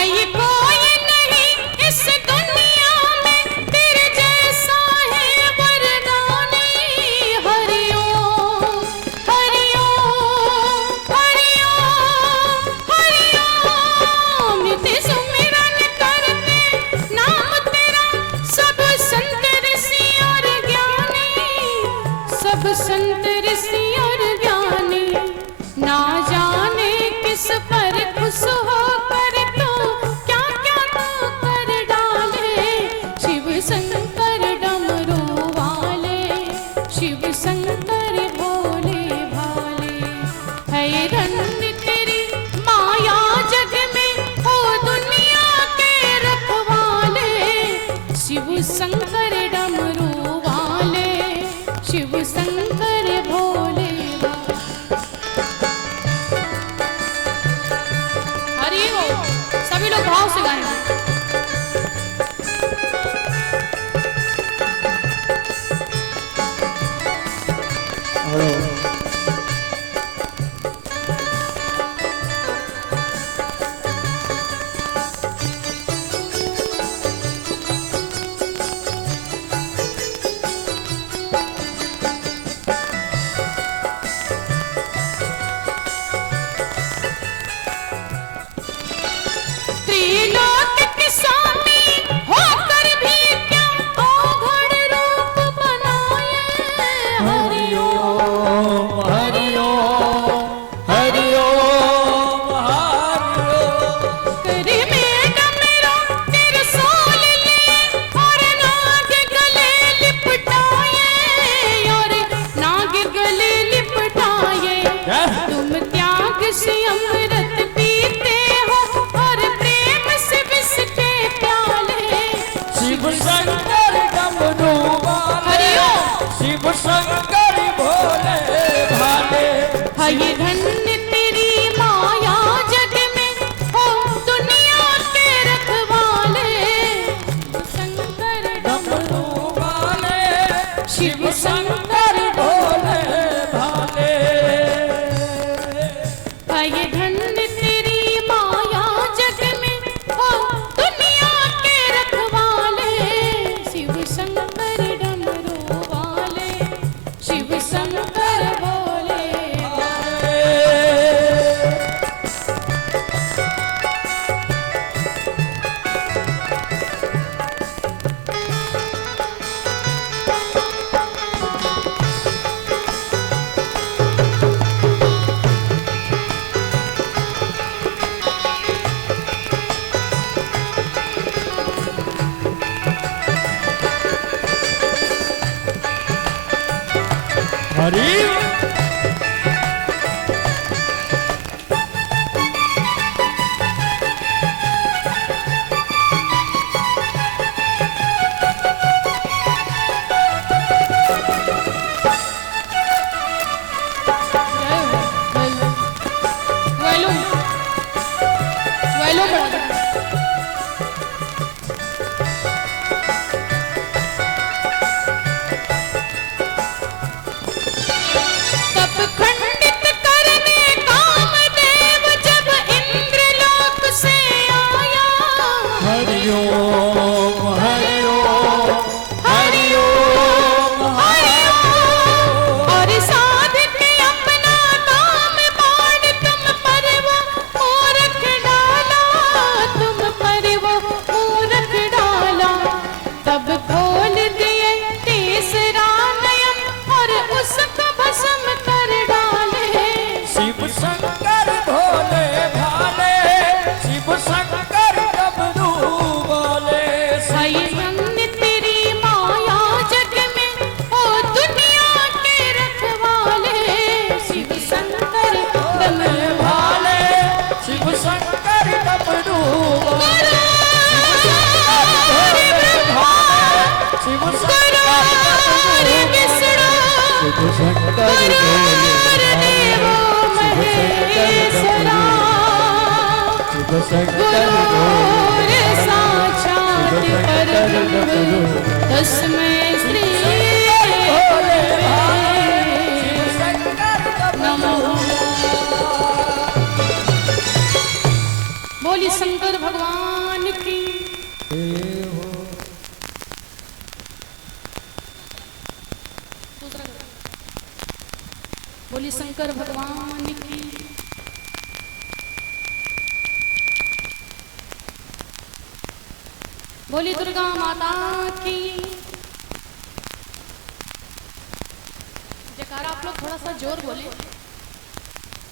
भाई कोई नहीं इस दुनिया में तेरे जैसा है वरदानी। हरिओम हरिओम हरिओम हरिओम। नित्य सुमिरन करते नाम तेरा सब संत ऋषि और ज्ञानी। सब संत ऋषि और ज्ञानी ना जाने किस पर खुश होकर तो क्या क्या तो कर डाले। शिव शंकर डमरू वाले, शिव शंकर भोले भाले। है धन्य तेरी माया जग में हो दुनिया के रखवाले। शिव शंकर डमरू वाले, शिव शंकर भोले भाले। हरि ओम। सभी लोग भाव से गाएंगे। त्रिलोक के स्वामी होकर भी क्या औघड़ रूप बनाए। हरि ओम हरि ओम हरि ओम हरि ओम। कर में डमरू त्रिशूल लिए और नाग गले लिपटाए। और नाग गले लिपटाए। तुम त्याग से अमृत पीते हो और प्रेम से विष के प्याले। शिव शंकर डमरू वाले, हरि ओम। शिव शंकर भोले भाले। है धन्य तेरी माया जग में हो दुनिया के रखवाले। शंकर डमरू वाले, शिव शंकर भोले भाले। है धन्य तेरी माया जग में हो दुनिया के रखवाले। शिव शंकर डमरू वाले, शिव शंकर भोले भाले। हरि तस्मै श्री नमः। बोली शंकर भगवान की। दूसरा गाना। बोली शंकर भगवान की। बोली दुर्गा माता की। जयकारा आप लोग थोड़ा सा जोर बोले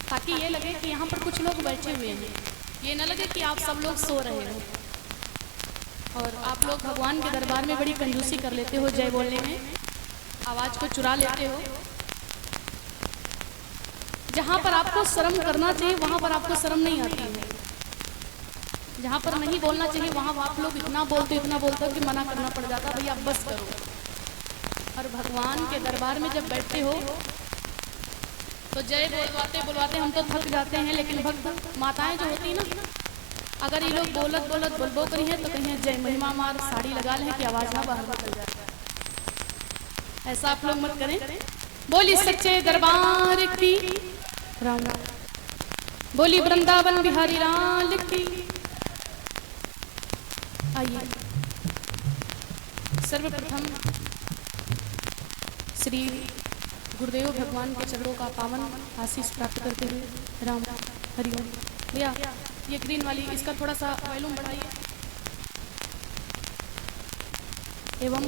ताकि ये लगे कि यहाँ पर कुछ लोग बैठे हुए हैं, ये न लगे कि आप सब लोग सो रहे हो। और आप लोग भगवान के दरबार में बड़ी कंजूसी कर लेते हो, जय बोलने में आवाज़ को चुरा लेते हो। जहाँ पर आपको शर्म करना चाहिए वहाँ पर आपको शर्म नहीं आती है, जहाँ पर नहीं बोलना चाहिए वहाँ आप लोग इतना बोलते हो कि मना करना पड़ जाता, भैया बस करो। और भगवान के दरबार में जब बैठते हो तो जय बोलवाते बोलवाते हम तो थक जाते हैं, लेकिन भक्त माताएं जो होती ना, अगर ये लोग बोलत बोलत बोलबो करी है तो कहीं जय महिमा मार साड़ी लगा लें कि आवाज़ ना बाहर निकल जाए। ऐसा आप लोग मत करें। बोली सच्चे दरबार की राम। बोली वृंदावन बिहारी लाल की। आइए सर्वप्रथम श्री गुरुदेव भगवान के चरणों का पावन आशीष प्राप्त करते हुए राम हरिओम। भैया ये ग्रीन वाली इसका थोड़ा सा वॉल्यूम बढ़ाइए। एवं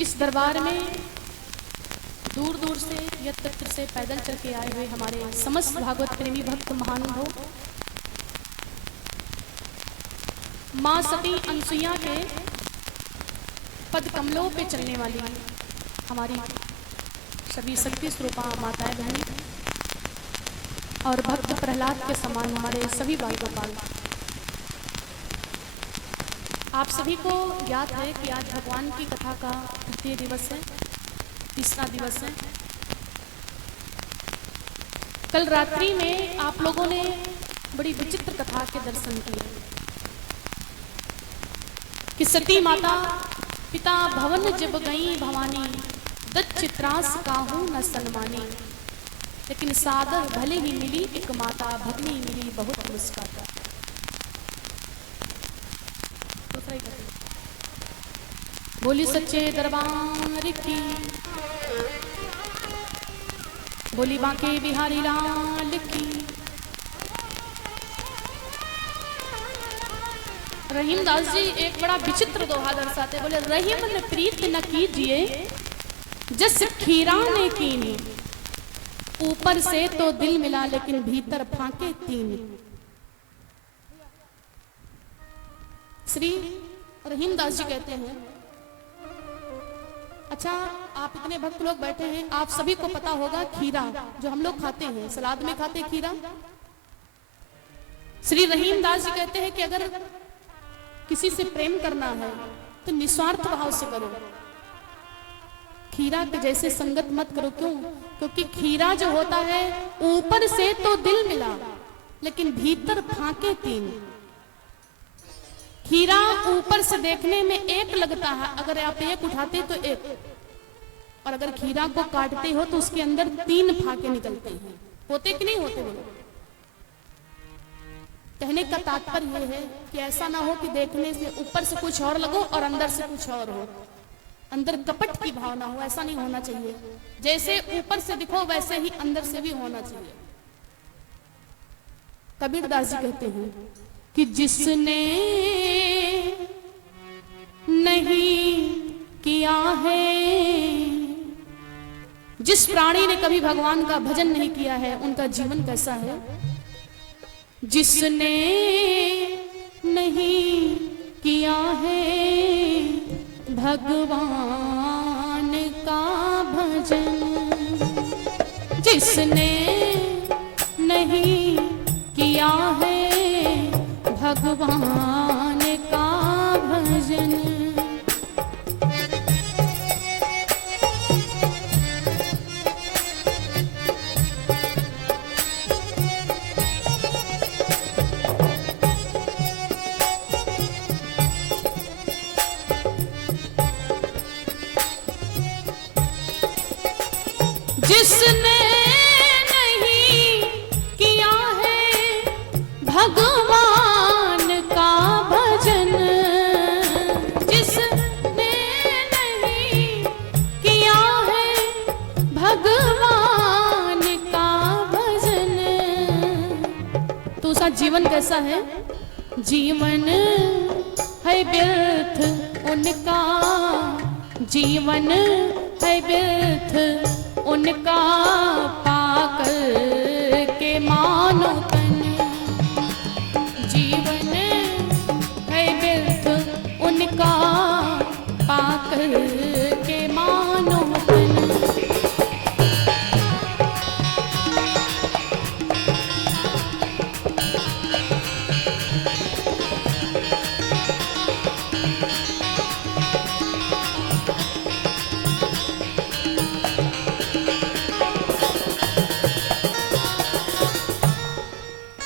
इस दरबार में दूर दूर से यत्र तत्र से पैदल चल के आए हुए हमारे समस्त भागवत प्रेमी भक्त महानुभाव माँ सती अनसुईया के पद कमलों पे चलने वाली हमारी सभी शक्ति स्वरूपा माताएं बहनें और भक्त प्रहलाद के समान हमारे सभी बाल गोपाल, आप सभी को याद है कि आज भगवान की कथा का तृतीय दिवस है, तीसरा दिवस है। कल रात्रि में आप लोगों ने बड़ी विचित्र कथा के दर्शन किए कि सती माता पिता भवन जब गई भवानी, दच्चित्रास काहू न सन्मानी, लेकिन सादर भले ही मिली एक माता, भगनी मिली बहुत मुस्काता। बोली सच्चे दरबार की। बोली बांके बिहारी लाल की। रहीम दास जी एक बड़ा विचित्र दोहा दर्शाते, बोले रहीम ने प्रीत न कीजिए जस खीरा ने कीनी, ऊपर से तो दिल मिला लेकिन भीतर फांके तीन। श्री रहीम दास जी कहते हैं, अच्छा आप इतने भक्त लोग बैठे हैं, आप सभी को पता होगा खीरा जो हम लोग खाते हैं, सलाद में खाते हैं खीरा। श्री रहीम दास जी कहते हैं कि अगर किसी से प्रेम करना है तो निस्वार्थ भाव से करो, खीरा के जैसे संगत मत करो। क्यों? क्योंकि खीरा जो होता है ऊपर से तो दिल मिला लेकिन भीतर फांके तीन। खीरा ऊपर से देखने में एक लगता है, अगर आप एक उठाते तो एक, और अगर खीरा को काटते हो तो उसके अंदर तीन फांके निकलते हैं। होते कि नहीं होते? बोलो। कहने का तात्पर्य यह है कि ऐसा ना हो कि देखने से ऊपर से कुछ और लगो और अंदर से कुछ और हो, अंदर कपट की भावना हो, ऐसा नहीं होना चाहिए। जैसे ऊपर से दिखो वैसे ही अंदर से भी होना चाहिए। कबीरदास जी कहते हैं कि जिसने नहीं किया है, जिस प्राणी ने कभी भगवान का भजन नहीं किया है उनका जीवन कैसा है। जिसने नहीं किया है भगवान का भजन, जिसने नहीं किया है भगवान का भजन, जिसने नहीं किया है दूसरा जीवन कैसा है? जीवन है व्यर्थ उनका, जीवन है व्यर्थ उनका, पाकर के मानो तन। जीवन है व्यर्थ उनका, पाकर के मानो तन।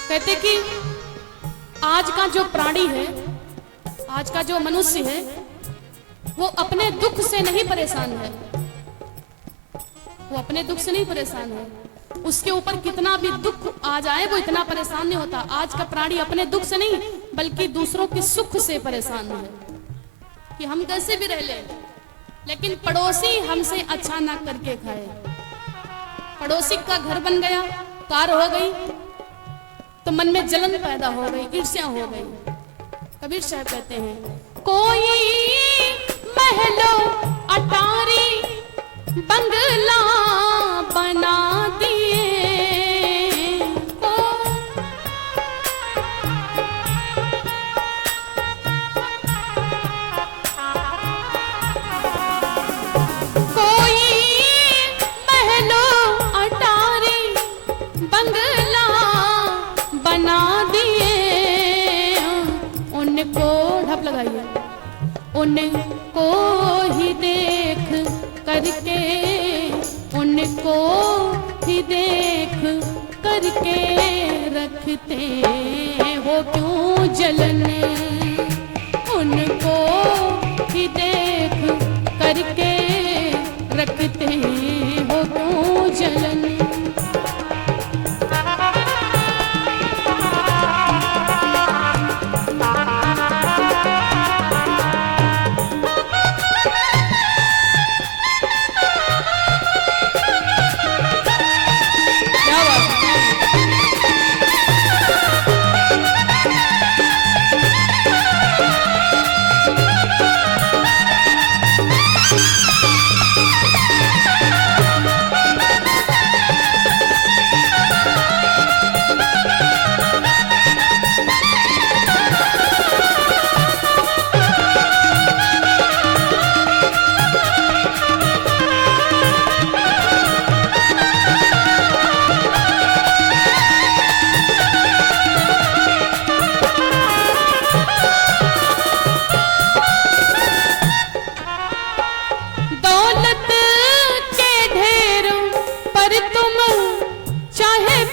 कहते कि आज का जो प्राणी है, आज का जो मनुष्य है, वो अपने दुख से नहीं परेशान है, वो अपने दुख से नहीं परेशान है। उसके ऊपर कितना भी दुख आ जाए वो इतना परेशान नहीं होता। आज का प्राणी अपने दुख से नहीं बल्कि दूसरों के सुख से परेशान है कि हम कैसे भी रह ले, लेकिन पड़ोसी हमसे अच्छा ना करके खाए। पड़ोसी का घर बन गया, कार हो गई, तो मन में जलन पैदा हो गई, ईर्ष्या हो गई। कबीर साहब कहते हैं, कोई महलों अटारी बंगला बना दिए, कोई महलों अटारी बंगला बना दिए, उनको ढप लगाइए, उनको ही देख करके, उनको ही देख करके रखते हो क्यों जलन, उनको ही देख करके रखते हो क्यों जलन।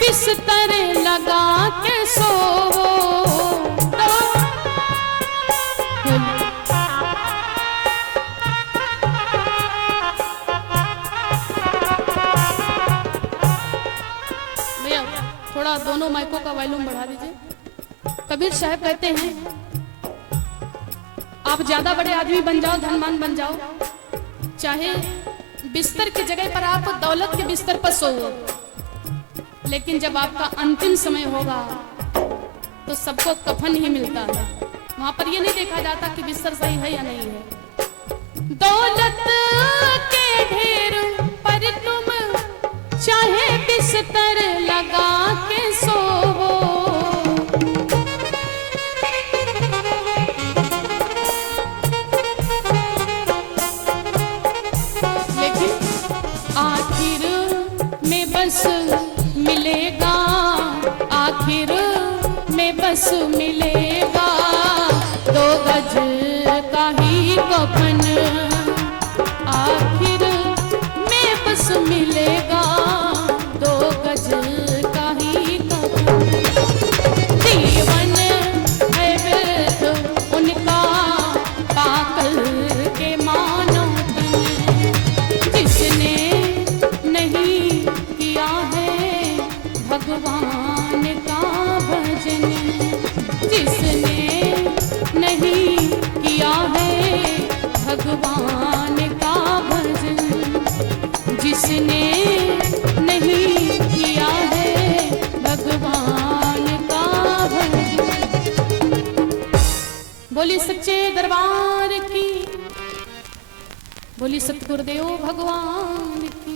बिस्तर लगा के सोवो, भैया थोड़ा दोनों माइकों का वॉल्यूम बढ़ा दीजिए। कबीर साहब कहते हैं, आप ज्यादा बड़े आदमी बन जाओ, धनवान बन जाओ, चाहे बिस्तर की जगह पर आप दौलत के बिस्तर पर सोओ, लेकिन जब आपका अंतिम समय होगा तो सबको कफन ही मिलता है। वहां पर ये नहीं देखा जाता कि बिस्तर सही है या नहीं है। दौलत के ढेर पर तुम चाहे बिस्तर लगा के सोवो, लेकिन आखिर में बस मिलेगा, आखिर में बस मिलेगा 2 गज का ही कफन, आखिर में बस मिलेगा 2 गज का ही कफन। जीवन है व्यर्थ उनका, पाकर के मानो तन, जिसने नहीं किया है भगवान का भजन, जिसने नहीं किया है भगवान बोली सच्चे दरबार की, बोली सतगुरुदेव भगवान की।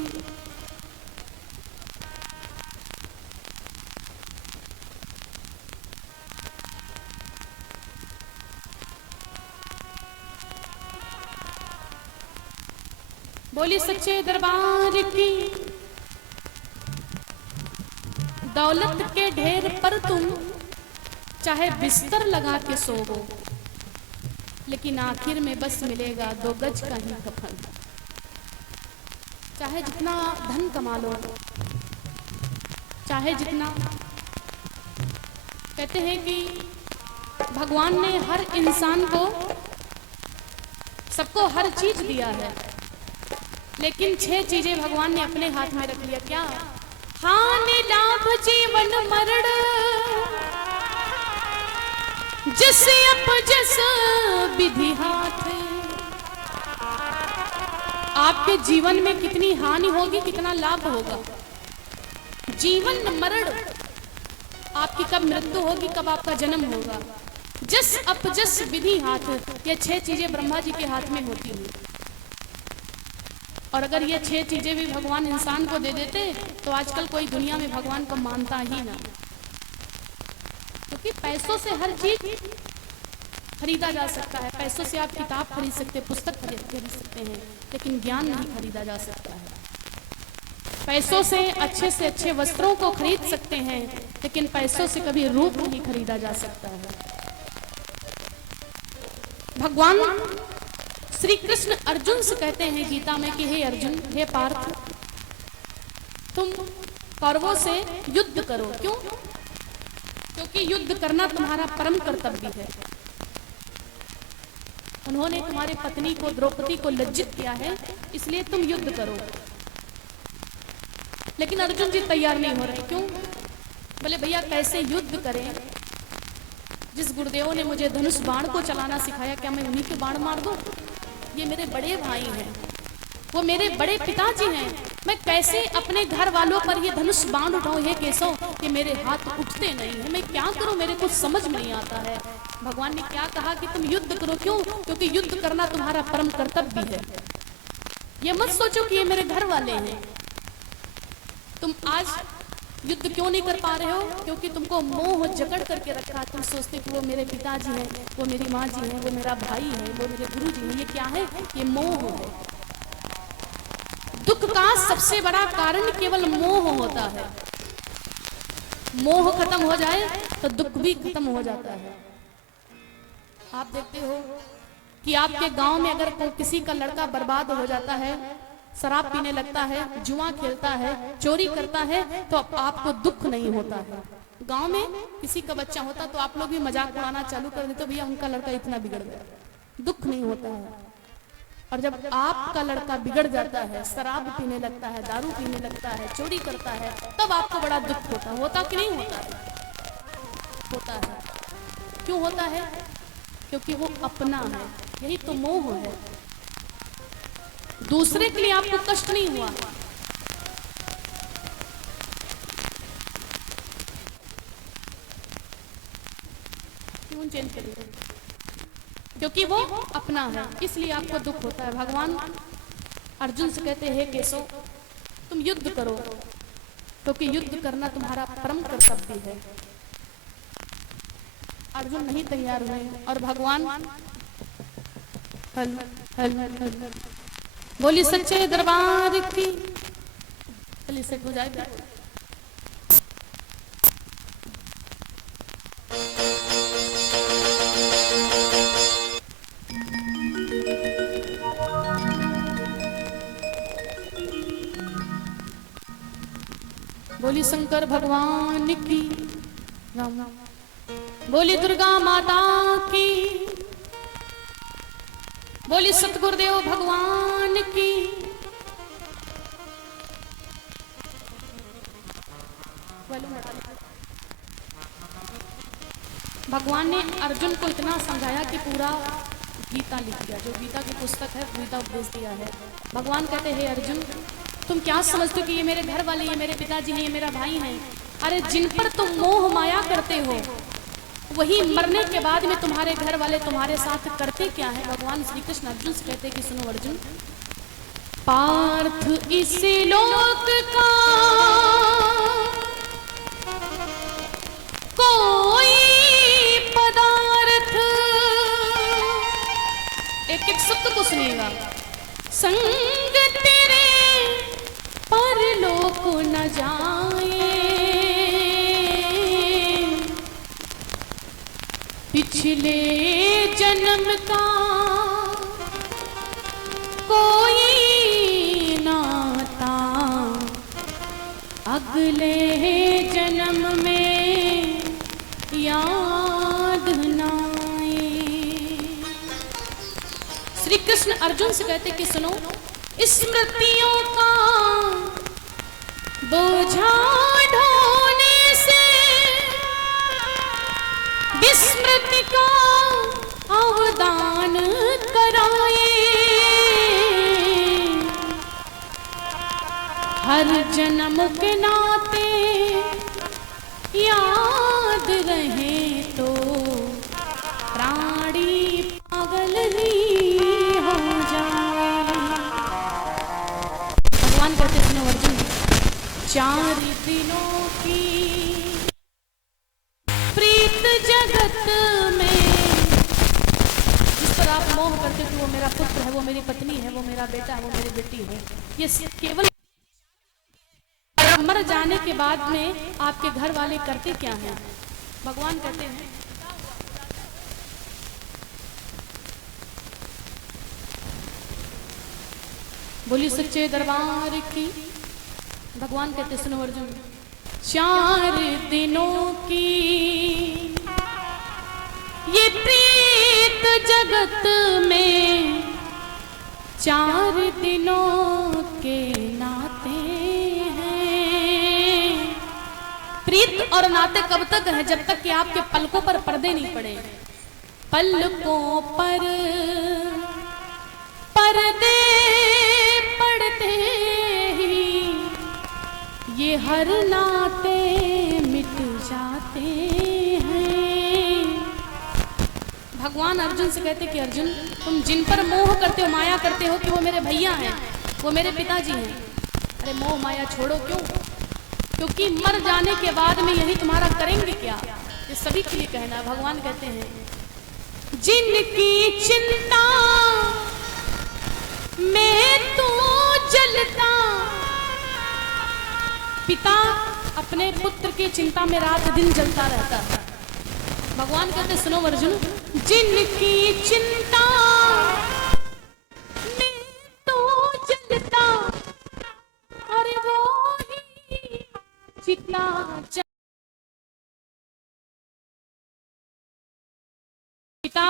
बोली सच्चे दरबार की। दौलत के ढेर पर तुम चाहे बिस्तर लगा के सोवो, लेकिन आखिर में बस मिलेगा 2 गज का ही कफन। चाहे जितना धन कमा लो, चाहे जितना, कहते हैं कि भगवान ने हर इंसान को, सबको हर चीज दिया है, लेकिन 6 चीजें भगवान ने अपने हाथ में रख लिया। क्या? हानि लाभ जीवन मरण, जिसे अप जस विधि हाथ। आपके जीवन में कितनी हानि होगी, कितना लाभ होगा। जीवन मरण, आपकी कब मृत्यु होगी, कब आपका जन्म होगा। जस अप जस विधि हाथ, ये 6 चीजें ब्रह्मा जी के हाथ में होती हैं। और अगर ये 6 चीजें भी भगवान इंसान को दे देते तो आजकल कोई दुनिया में भगवान को मानता ही ना, क्योंकि पैसों से हर चीज खरीदा जा सकता है। पैसों से आप किताब खरीद सकते हैं, पुस्तक खरीद सकते हैं, लेकिन ज्ञान नहीं खरीदा जा सकता है। पैसों से अच्छे वस्त्रों को खरीद सकते हैं, लेकिन पैसों से कभी रूप नहीं खरीदा जा सकता है। भगवान श्री कृष्ण अर्जुन से कहते हैं गीता में कि हे अर्जुन, हे पार्थ, तुम कौरवों से युद्ध करो। क्यों? क्योंकि युद्ध करना तुम्हारा परम कर्तव्य है। उन्होंने तुम्हारी पत्नी को, द्रौपदी को लज्जित किया है, इसलिए तुम युद्ध करो। लेकिन अर्जुन जी तैयार नहीं हो रहे। क्यों? बोले भैया कैसे युद्ध करें? जिस गुरुदेव ने मुझे धनुष बाण को चलाना सिखाया, क्या मैं उन्हीं के बाण मार दूं? ये मेरे बड़े भाई हैं, वो मेरे बड़े पिताजी हैं, मैं कैसे अपने घर वालों पर ये धनुष बाण उठाऊं? हे केशव, ये मेरे हाथ उठते नहीं है, मैं क्या करूं? मेरे कुछ समझ में नहीं आता है। भगवान ने क्या कहा कि तुम युद्ध करो। क्यों? क्योंकि युद्ध करना तुम्हारा परम कर्तव्य है। ये मत सोचो कि ये मेरे घर वाले हैं। तुम आज युद्ध क्यों नहीं कर पा रहे हो? क्योंकि तुमको मोह जकड़ करके रखा। तुम सोचते कि वो मेरे पिताजी हैं, वो मेरी माँ जी हैं, वो मेरा भाई है, वो मेरे गुरु जी हैं। ये क्या है? ये मोह है। दुख का सबसे बड़ा कारण केवल मोह होता है। मोह खत्म हो जाए तो दुख भी खत्म हो जाता है। आप देखते हो कि आपके गांव में अगर किसी का लड़का बर्बाद हो जाता है, शराब पीने लगता है, जुआ खेलता है, चोरी करता है, तो आपको दुख नहीं होता है। गांव में किसी का बच्चा होता तो आप लोग भी मजाक उड़ाना चालू कर देते, भैया उनका लड़का इतना बिगड़ गया। दुख नहीं होता है। और जब आपका लड़का बिगड़ जाता है, शराब पीने लगता है, दारू पीने लगता है, चोरी करता है, तब आपको बड़ा दुख होता है। होता कि नहीं होता है? होता है। क्यों होता है? क्योंकि वो अपना है। यही तो मोह है। दूसरे के लिए आपको कष्ट नहीं हुआ, क्यों चेंज करिए? क्योंकि वो अपना है, इसलिए आपको दुख होता है। भगवान अर्जुन से कहते हैं, हे केशव, तुम युद्ध करो, क्योंकि युद्ध करना तुम्हारा परम कर्तव्य है। अर्जुन नहीं तैयार हुए और भगवान हल हल हल बोली सच्चे दरबार की। चलिए सेट हो जाएगा। बोली शंकर भगवान की, राम राम। बोली दुर्गा माता की, बोली सतगुरुदेव भगवान की। भगवान ने अर्जुन को इतना समझाया कि पूरा गीता लिख दिया, जो गीता की पुस्तक है, गीता उपदेश दिया है। भगवान कहते हैं, अर्जुन तुम क्या समझते हो कि ये मेरे घर वाले, ये मेरे पिताजी हैं, ये मेरा भाई है? अरे जिन पर तुम मोह माया करते हो वही मरने के बाद में तुम्हारे घर वाले तुम्हारे साथ करते क्या है। भगवान श्री कृष्ण अर्जुन से कहते कि सुनो अर्जुन, पार्थ इस लोक का कोई पदार्थ, एक एक शब्द को सुनिएगा, संग तेरे परलोक न जाए, पिछले जन्म का कोई नाता, अगले जन्म में याद न आए। श्री कृष्ण अर्जुन से कहते कि सुनो, स्मृतियों का बोझा ढोने से विस्मृति का अवदान कराए, हर जन्म के नाते याद रहे तो प्राणी पागल ही हो जाए। भगवान कहते सुनो अर्जुन, 4 दिनों की प्रीत जगत में, जिस पर आप मोह करते थे वो मेरा पुत्र है, वो मेरी पत्नी है, वो मेरा बेटा है, वो मेरी बेटी है, ये केवल मर जाने के बाद में आपके घर वाले करते क्या हैं। भगवान कहते हैं बोली सच्चे दरबार की। भगवान कहते सुनो अर्जुन, 4 दिनों की ये प्रीत जगत में, 4 दिनों के नाते हैं। प्रीत और नाते कब तक है? जब तक कि आपके पलकों पर पर्दे नहीं पड़े। पलकों पर पर्दे पड़ते ही ये हर नाते मिट जाते हैं। भगवान अर्जुन से कहते कि अर्जुन, तुम जिन पर मोह करते हो, माया करते हो कि वो मेरे भैया हैं, वो मेरे पिताजी हैं, अरे मोह माया छोड़ो। क्यों? क्योंकि मर जाने के बाद में यही तुम्हारा करेंगे क्या, ये सभी के लिए कहना है। भगवान कहते हैं जिनकी चिंता में तू जलता, पिता अपने पुत्र की चिंता में रात दिन जलता रहता है। भगवान कहते सुनो अर्जुन, जिनकी चिंता में तू जलता, अरे वो ही चिता पिता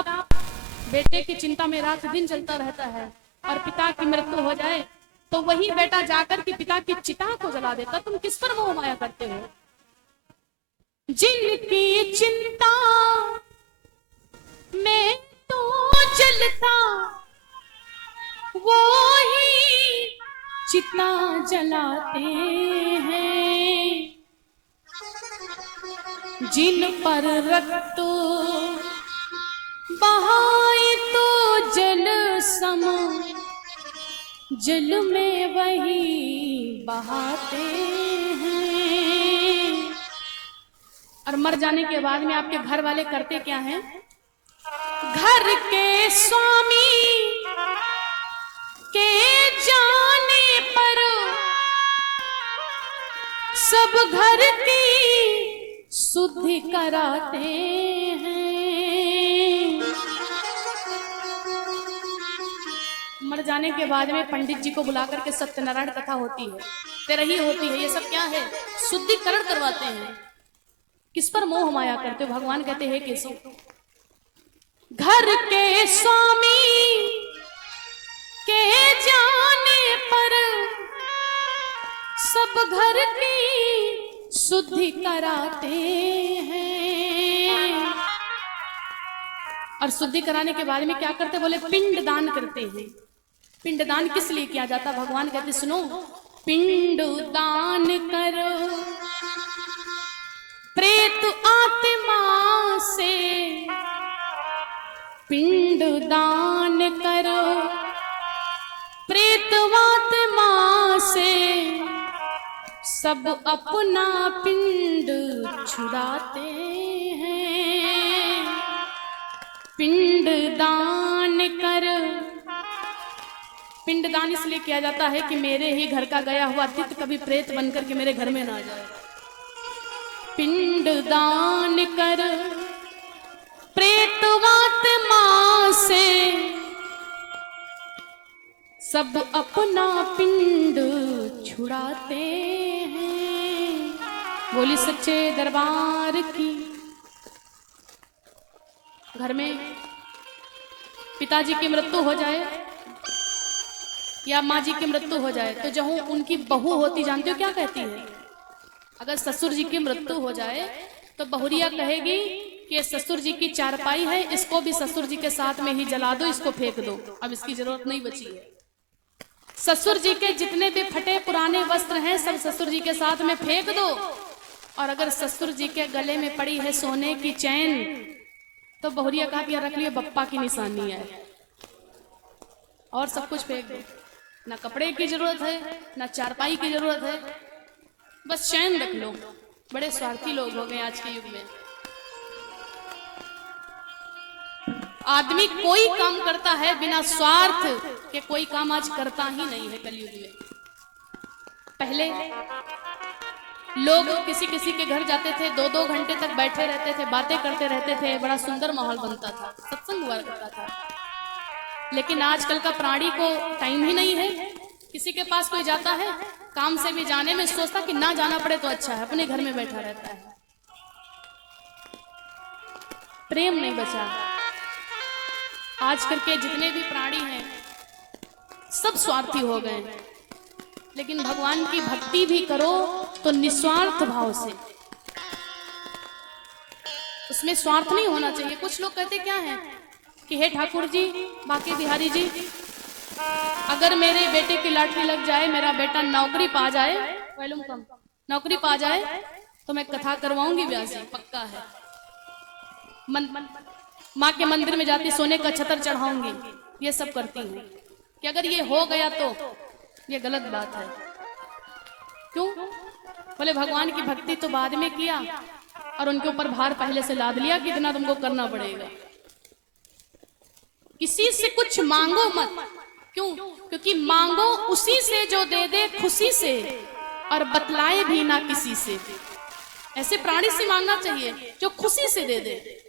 बेटे की चिंता में रात दिन चलता रहता है, और पिता की मृत्यु हो जाए तो वही बेटा जाकर के पिता की चिता को जला देता। तुम किस पर मोह माया करते हो? जिनकी चिंता में तो जलता, वो ही चिता जलाते हैं। जिन पर रक्त बहाए तो जल सम, जल में वही बहाते हैं। और मर जाने के बाद में आपके घर वाले करते क्या हैं? घर के स्वामी के जाने पर सब घर की शुद्धि कराते हैं। मर जाने के बाद में पंडित जी को बुला करके सत्यनारायण कथा होती है, तेरही होती है, ये सब क्या है? शुद्धिकरण करवाते हैं। किस पर मोह माया करते हो? भगवान कहते हैं केशव, घर के स्वामी के जाने पर सब घर की शुद्धि कराते हैं। और शुद्धि कराने के बाद में क्या करते? बोले पिंड दान करते हैं। पिंड दान किस लिए किया जाता? भगवान कहते सुनो, पिंड दान करो प्रेत आत्मा से पिंड दान करो प्रेतवात्मा से, सब अपना पिंड छुड़ाते हैं। पिंड दान कर, पिंडदान इसलिए किया जाता है कि मेरे ही घर का गया हुआ अतिथि कभी प्रेत बनकर के मेरे घर में ना जाए। पिंडदान कर प्रेतवात्मा से, सब अपना पिंड छुड़ाते हैं। बोली सच्चे दरबार की। घर में पिताजी की मृत्यु हो जाए या माँ जी की मृत्यु हो जाए तो जो उनकी बहू होती, जानते हो क्या कहती है? अगर ससुर जी की मृत्यु हो जाए तो बहुरिया कहेगी कि ये ससुर जी की चारपाई है, इसको भी ससुर जी के साथ में ही जला दो, इसको फेंक दो, अब इसकी जरूरत नहीं बची है। ससुर जी के जितने भी फटे पुराने वस्त्र हैं सब ससुर जी के साथ में फेंक दो। और अगर ससुर जी के गले में पड़ी है सोने की चैन तो बहुरिया कहा कि रख लियो, बप्पा की निशानी है, और सब कुछ फेंक दो। ना कपड़े की जरूरत है ना चारपाई की जरूरत है, बस चैन रख लो। बड़े स्वार्थी लोग हो गए आज के युग में। आदमी कोई काम करता है बिना स्वार्थ के, कोई काम आज करता ही नहीं है कलयुग में। पहले लोग किसी किसी के घर जाते थे, 2-2 घंटे तक बैठे रहते थे, बातें करते रहते थे, बड़ा सुंदर माहौल बनता था, सत्संग हुआ करता था। लेकिन आजकल का प्राणी को टाइम ही नहीं है। किसी के पास कोई जाता है, काम से भी जाने में सोचता कि ना जाना पड़े तो अच्छा है, अपने घर में बैठा रहता है। प्रेम नहीं बचा। आजकल के जितने भी प्राणी हैं सब स्वार्थी हो गए। लेकिन भगवान की भक्ति भी करो तो निस्वार्थ भाव से, उसमें स्वार्थ नहीं होना चाहिए। कुछ लोग कहते क्या है कि हे ठाकुर जी, बाकी बिहारी जी, अगर मेरे बेटे की लॉटरी लग जाए, मेरा बेटा नौकरी पा जाए, नौकरी पा जाए तो मैं कथा करवाऊंगी व्यास जी, पक्का है। माँ के मंदिर में जाती सोने का छतर चढ़ाऊंगी, ये सब करती हूँ कि अगर ये हो गया तो ये गलत बात है। क्यों? बोले भगवान की भक्ति तो बाद में किया और उनके ऊपर भार पहले से लाद लिया कि इतना तुमको करना पड़ेगा। किसी से कुछ मांगो मत। क्यों? क्योंकि मांगो उसी से जो दे दे खुशी से, और बतलाए भी ना किसी से। ऐसे प्राणी से मांगना चाहिए जो खुशी से दे दे।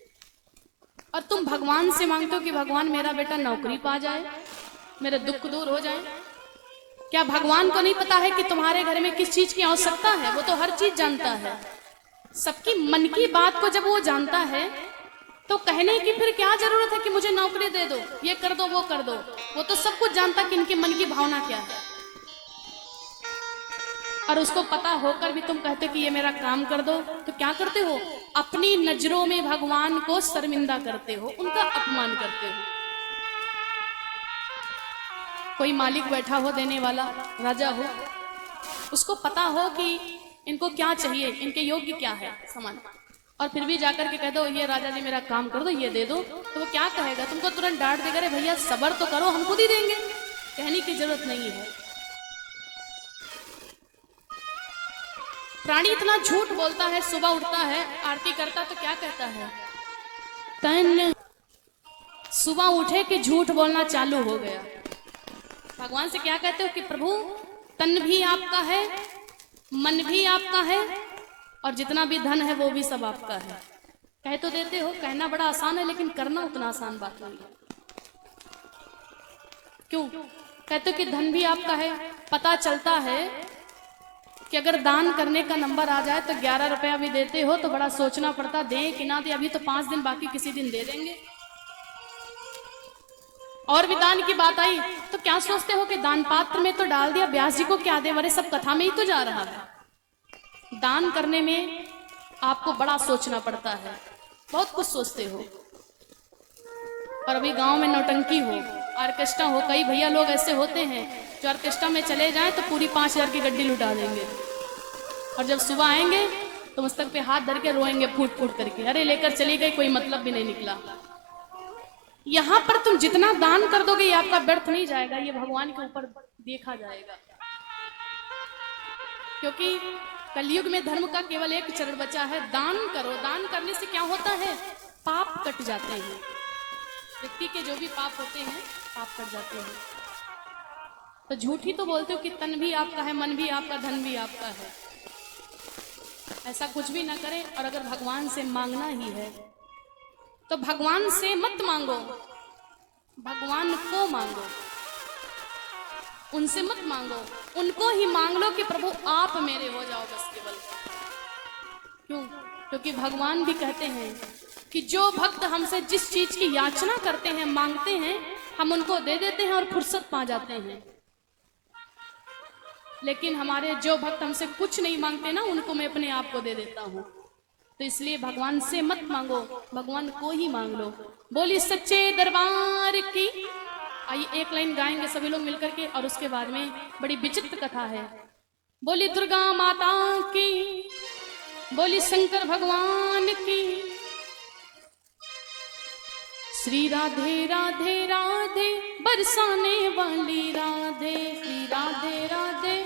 और तुम भगवान से मांगते हो कि भगवान मेरा बेटा नौकरी पा जाए, मेरे दुख दूर हो जाए। क्या भगवान को नहीं पता है कि तुम्हारे घर में किस चीज की आवश्यकता है? वो तो हर चीज जानता है। सबकी मन की बात को जब वो जानता है तो कहने की फिर क्या जरूरत है कि मुझे नौकरी दे दो, ये कर दो, वो कर दो। वो तो सब कुछ जानता कि इनके मन की भावना क्या है। और उसको पता होकर भी तुम कहते कि ये मेरा काम कर दो, तो क्या करते हो? अपनी नजरों में भगवान को शर्मिंदा करते हो, उनका अपमान करते हो। कोई मालिक बैठा हो, देने वाला राजा हो, उसको पता हो कि इनको क्या चाहिए, इनके योग्य क्या है सामान, और फिर भी जाकर के कह दो ये राजा जी मेरा काम कर दो, ये दे दो, तो वो क्या कहेगा? तुमको तुरंत डांट देगा, अरे भैया सब्र तो करो, हम खुद ही देंगे। कहने की जरूरत नहीं है। प्राणी इतना झूठ बोलता है, सुबह उठता है, आरती करता तो क्या कहता है? तन सुबह उठे कि झूठ बोलना चालू हो गया। भगवान से क्या कहते हो कि प्रभु तन भी आपका है, मन भी आपका है, और जितना भी धन है वो भी सब आपका है। कह तो देते हो, कहना बड़ा आसान है, लेकिन करना उतना आसान बात नहीं है। क्यों? कहते हो कि धन भी आपका है। पता चलता है कि अगर दान करने का नंबर आ जाए तो 11 रुपया भी देते हो तो बड़ा सोचना पड़ता, दे कि ना दे, अभी तो 5 दिन बाकी, किसी दिन दे देंगे। और भी दान की बात आई तो क्या सोचते हो कि दान पात्र में तो डाल दिया, व्यास जी को क्या दे, वरे सब कथा में ही तो जा रहा है। दान करने में आपको बड़ा सोचना पड़ता है, बहुत कुछ सोचते हो। और अभी गांव में नौटंकी हो, ऑर्केस्ट्रा हो, कई भैया लोग ऐसे होते हैं जो ऑर्केस्ट्रा में चले जाएं तो पूरी 5000 की गड्डी लुटा देंगे, और जब सुबह आएंगे तो मस्तक पे हाथ धर के रोएंगे फूट फूट करके, अरे लेकर चली गई, कोई मतलब भी नहीं निकला। यहाँ पर तुम जितना दान कर दोगे ये आपका व्यर्थ नहीं जाएगा, ये भगवान के ऊपर देखा जाएगा। क्योंकि कलयुग में धर्म का केवल एक चरण बचा है, दान करो। दान करने से क्या होता है? पाप कट जाते हैं। व्यक्ति के जो भी पाप होते हैं पाप कट जाते हैं। तो झूठी तो बोलते हो कि तन भी आपका है, मन भी आपका, धन भी आपका है। ऐसा कुछ भी ना करें। और अगर भगवान से मांगना ही है तो भगवान से मत मांगो, भगवान को मांगो, उनसे मत मांगो, उनको ही मांग लो कि प्रभु आप मेरे हो जाओ बस केवल। क्यों? क्योंकि भगवान भी कहते हैं कि जो भक्त हमसे जिस चीज की याचना करते हैं, मांगते हैं, हम उनको दे देते हैं और फुर्सत पा जाते हैं। लेकिन हमारे जो भक्त हमसे कुछ नहीं मांगते ना, उनको मैं अपने आप को दे देता हूं। तो इसलिए भगवान से मत मांगो, भगवान को ही मांग लो। बोली सच्चे दरबार की। आइए एक लाइन गाएंगे सभी लोग मिलकर के, और उसके बाद में बड़ी विचित्र कथा है। बोली दुर्गा माता की, बोली शंकर भगवान की। श्री राधे राधे राधे बरसाने वाली राधे, श्री राधे राधे।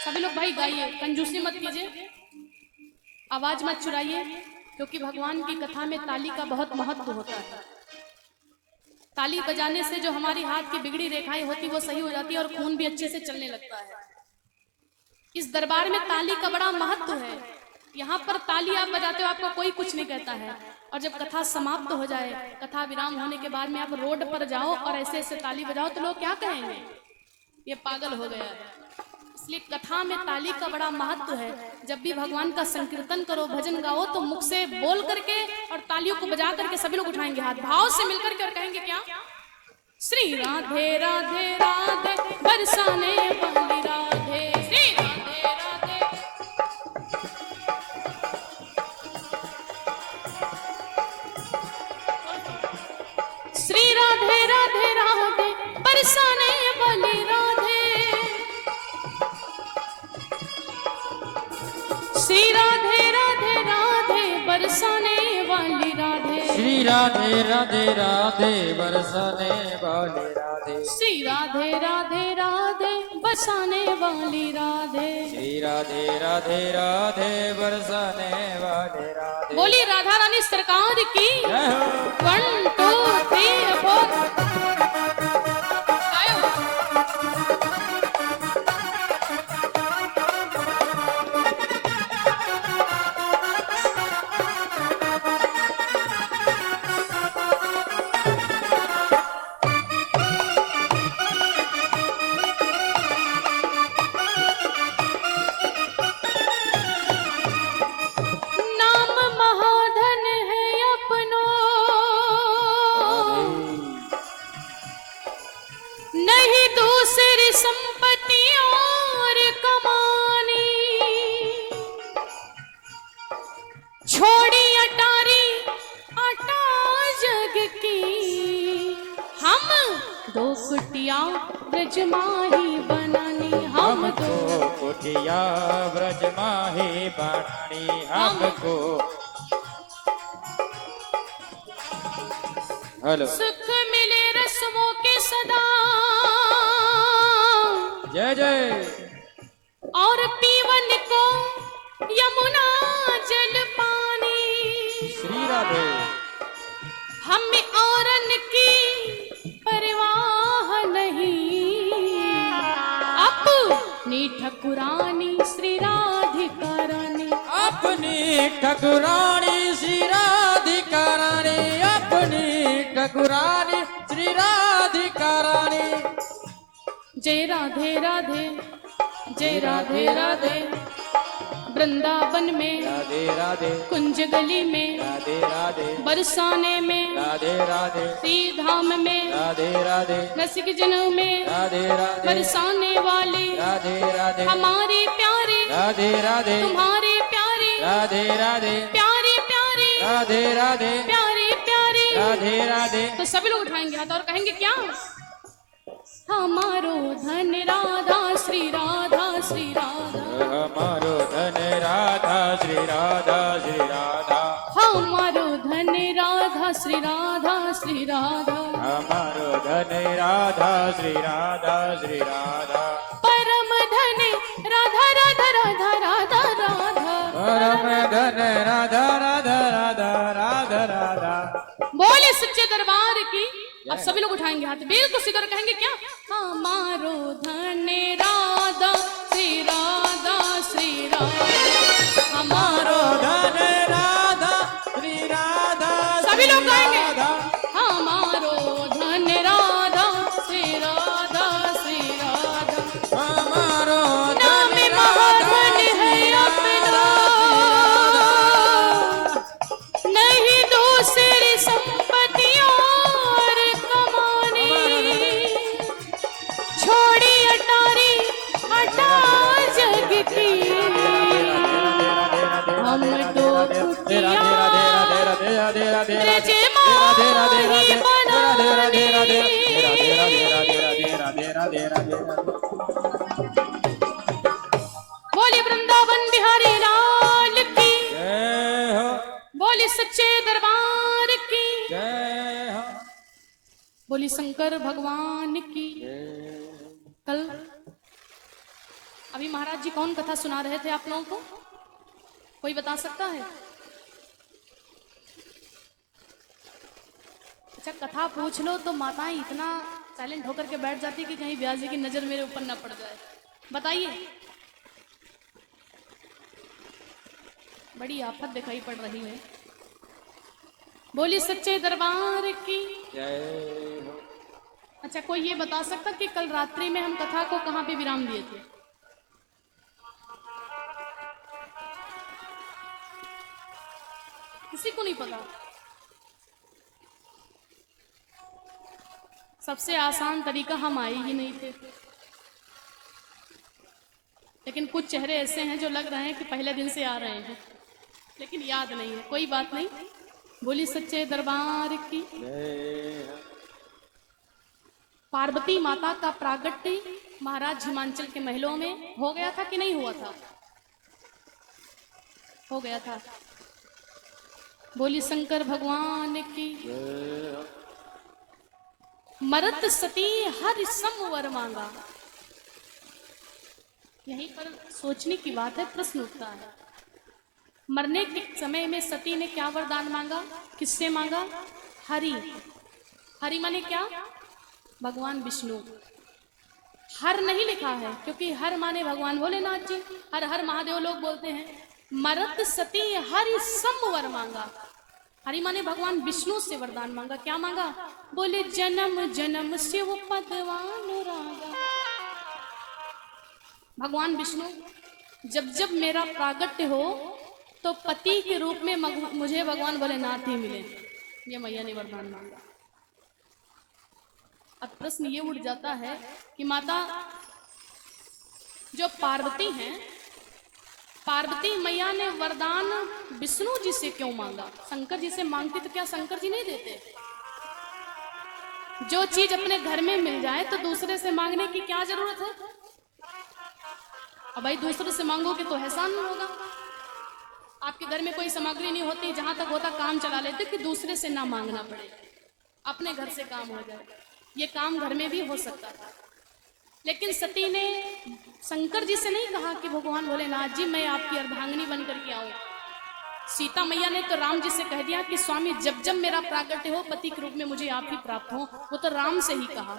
सभी लोग भाई गाइए, कंजूसी मत कीजिए, आवाज मत चुराइए, क्योंकि भगवान की कथा में ताली का बहुत महत्व होता है। ताली बजाने से जो हमारी हाथ की बिगड़ी रेखाएं होती वो सही हो जाती है और खून भी अच्छे से चलने लगता है। इस दरबार में ताली का बड़ा महत्व है। यहाँ पर ताली आप बजाते हो, आपको कोई कुछ नहीं कहता है। और जब कथा समाप्त हो जाए, कथा विराम होने के बाद में आप रोड पर जाओ और ऐसे ऐसे ताली बजाओ तो लोग क्या कहेंगे? ये पागल हो गया है। इसलिए कथा में ताली का बड़ा महत्व है। जब भी भगवान का संकीर्तन करो, भजन गाओ, तो मुख से बोल करके और तालियों को बजा करके सभी लोग उठाएंगे हाथ, भाव से मिलकर के, और कहेंगे क्या? श्री राधे राधे राधे बरसाने वाली राधे, श्री राधे राधे। श्री राधे राधे राधे बरसाने वाली राधे, श्री राधे राधे राधे बरसाने वाली राधे, श्री राधे राधे राधे बरसाने वाली राधे, श्री राधे राधे राधे बरसाने वाली राधे, श्री राधे राधे राधे बरसाने वाली राधे। बोली राधा रानी सरकार की। जय हो। 1 2 3 4। ब्रज माही बनानी हमको, कुटिया ब्रज माही बनानी हमको। हेलो। सुख मिले रस्मों के सदा, जय जय। और पीवन को यमुना जल पानी, श्री राधे। हम औरन की परवाह नहीं, अपनी ठकुरानी श्री राधिका रानी, अपनी ठकुरानी श्री राधिका रानी, अपनी ठकुरानी श्री राधिका रानी। जय राधे राधे, जय राधे राधे। वृंदावन में राधे राधे, कुंज गली में राधे राधे, बरसाने में राधे राधे, श्री धाम में राधे राधे, रसिक जनों में राधे राधे, बरसाने वाली राधे राधे, हमारी प्यारी, राधे राधे, तुम्हारी प्यारी, राधे राधे, प्यारी प्यारी, राधे राधे, प्यारी प्यारी, राधे राधे। तो सभी लोग उठाएंगे हाथ और कहेंगे क्या? हमारो धन राधा श्री राधा, श्री राधा, हमारो धन राधा श्री राधा, श्री राधा, हमारो धन राधा श्री राधा श्री राधा हमारो धन राधा श्री राधा श्री राधा परम धन राधा राधा राधा राधा राधा परम धन राधा राधा राधा राधा राधा। बोले सच्चे दरबार की। अब सभी लोग उठाएंगे हाथ, बिल्कुल सीधा कहेंगे क्या? हमारो धन राधा श्री राधा श्री राधा हमारो धन राधा श्री राधा सभी लोग गाएंगे हमारो धन राधा श्री राधा श्री राधा हमारो नाम महाधन है अपना नहीं दूसरी संपत्तियों और कमाने छोड़ी अटारी अटा जग की हम तो कुटिया ब्रज माही बनाने बोली वृंदावन बिहारी लाल की जय हो बोली सच्चे दरबार की जय हो बोली शंकर भगवान की। कल अभी महाराज जी कौन कथा सुना रहे थे आप लोगों को? कोई बता सकता है? अच्छा, कथा पूछ लो तो माताएं इतना साइलेंट होकर के बैठ जाती कि कहीं ब्यास जी की नजर मेरे ऊपर ना पड़ जाए। बताइए, बड़ी आफत दिखाई पड़ रही है। बोली सच्चे दरबार की जय हो। अच्छा, कोई ये बता सकता कि कल रात्रि में हम कथा को कहां पे विराम दिए थे? किसी को नहीं पता? सबसे आसान तरीका हम आए ही नहीं थे, लेकिन कुछ चेहरे ऐसे हैं जो लग रहे हैं कि पहले दिन से आ रहे हैं, लेकिन याद नहीं है। कोई बात नहीं। बोली सच्चे दरबार की। पार्वती माता का प्रागट्य महाराज हिमांचल के महलों में हो गया था कि नहीं हुआ था? हो गया था। बोली शंकर भगवान की। मरत सती हर समवर मांगा। यहीं पर सोचने की बात है, प्रश्न उठता है। मरने के समय में सती ने क्या वरदान मांगा? किससे मांगा? हरि। हरि माने क्या? भगवान विष्णु। हर नहीं लिखा है क्योंकि हर माने भगवान भोलेनाथ जी, हर हर महादेव लोग बोलते हैं। मरत सती हरि समवर मांगा। हरि माने भगवान विष्णु से वरदान मांगा। क्या मांगा? बोले जन्म जन्म शिव पदवानुरागा। भगवान विष्णु, जब जब मेरा प्रागट्य हो तो पति के रूप में मुझे भगवान भोलेनाथ ही मिले। ये मैया ने वरदान मांगा। अब प्रश्न ये उठ जाता है कि माता जो पार्वती हैं, पार्वती मैया ने वरदान विष्णु जी से क्यों मांगा? शंकर जी से मांगती तो क्या शंकर जी नहीं देते? जो चीज अपने घर में मिल जाए तो दूसरे से मांगने की क्या जरूरत है? अब भाई दूसरे से मांगोगे तो एहसान नहीं होगा। आपके घर में कोई सामग्री नहीं होती, जहां तक होता काम चला लेते कि दूसरे से ना मांगना पड़े, अपने घर से काम हो जाए। ये काम घर में भी हो सकता था, लेकिन सती ने शंकर जी से नहीं कहा कि भगवान भोलेनाथ जी मैं आपकी अर्धांगिनी बन करके आऊं। सीता मैया ने तो राम जी से कह दिया कि स्वामी जब जब मेरा प्रागट्य हो पति के रूप में मुझे आप ही प्राप्त हो। वो तो राम से ही कहा,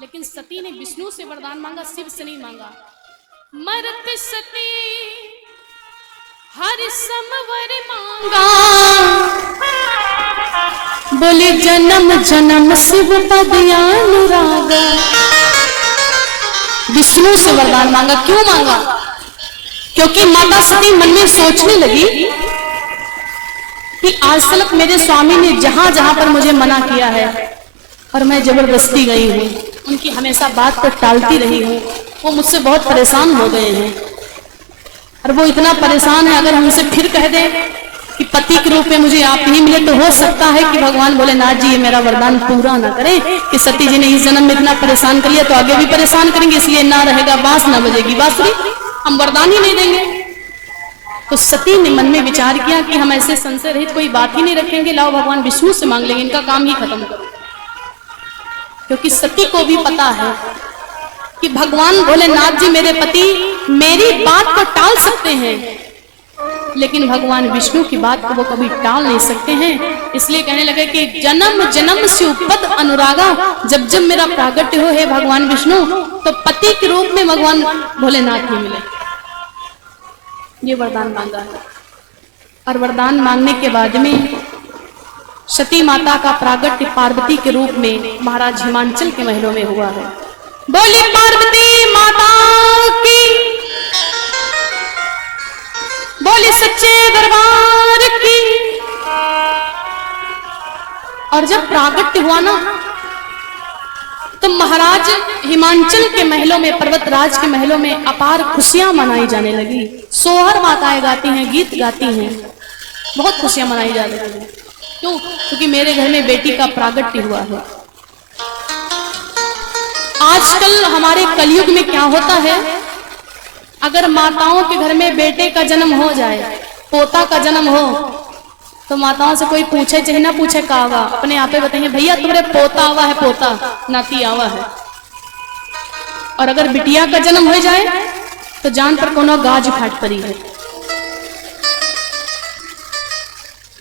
लेकिन सती ने विष्णु से वरदान मांगा, शिव से नहीं मांगा। मरत सती हर समवर मांगा। बोले जन्म जन्म शिव पद अनुरागा। विष्णु से वरदान मांगा। क्यों मांगा? क्योंकि माता सती मन में सोचने लगी कि आज तक मेरे स्वामी ने जहां जहां पर मुझे मना किया है और मैं जबरदस्ती गई हूं, उनकी हमेशा बात को टालती रही हूं, वो मुझसे बहुत परेशान हो गए हैं। और वो इतना परेशान है, अगर हमसे फिर कह दे कि पति के रूप में मुझे आप ही मिले तो हो सकता है कि भगवान भोलेनाथ जी ये मेरा वरदान पूरा ना करें कि सती जी ने इस जन्म में इतना परेशान कर लिया तो आगे भी परेशान करेंगे, इसलिए ना रहेगा बांस ना बजेगी बांसुरी, हम वरदान ही नहीं देंगे। तो सती ने मन में विचार किया कि हम ऐसे संशय रहित कोई बात ही नहीं रखेंगे, लाओ भगवान विष्णु से मांग लेंगे, इनका काम ही खत्म करो। क्योंकि सती को भी पता है कि भगवान भोलेनाथ जी मेरे पति मेरी बात को टाल सकते हैं, लेकिन भगवान विष्णु की बात को वो कभी टाल नहीं सकते हैं। इसलिए कहने लगे कि जन्म जन्म से उपद अनुरागा, जब जब मेरा प्रागट्य हो है भगवान विष्णु, तो पति के रूप में भगवान भोलेनाथ ही मिले। ये वरदान मांगा है। और वरदान मांगने के बाद में सती माता का प्रागट्य पार्वती के रूप में महाराज हिमांचल के महलों में हुआ है। बोली पार्वती माता की, बोली सच्चे दरबार की। और जब प्रागट्य हुआ ना, तो महाराज हिमांचल के महलों में, पर्वतराज के महलों में अपार खुशियां मनाई जाने लगी। सोहर माताएं गाती हैं, गीत गाती हैं, बहुत खुशियां मनाई जा रही हैं। क्यों? क्योंकि मेरे घर में बेटी का प्रागट्य हुआ है। आजकल हमारे कलयुग में क्या होता है, अगर माताओं के घर में बेटे का जन्म हो जाए, पोता का जन्म हो, तो माताओं से कोई पूछे चाहे ना पूछे का आवा, अपने आप ही बताएंगे भैया तुम्हारे पोता आवा है, पोता नाती आवा है। और अगर बिटिया का जन्म हो जाए तो जान पर कोनो गाज फाट पड़ी है।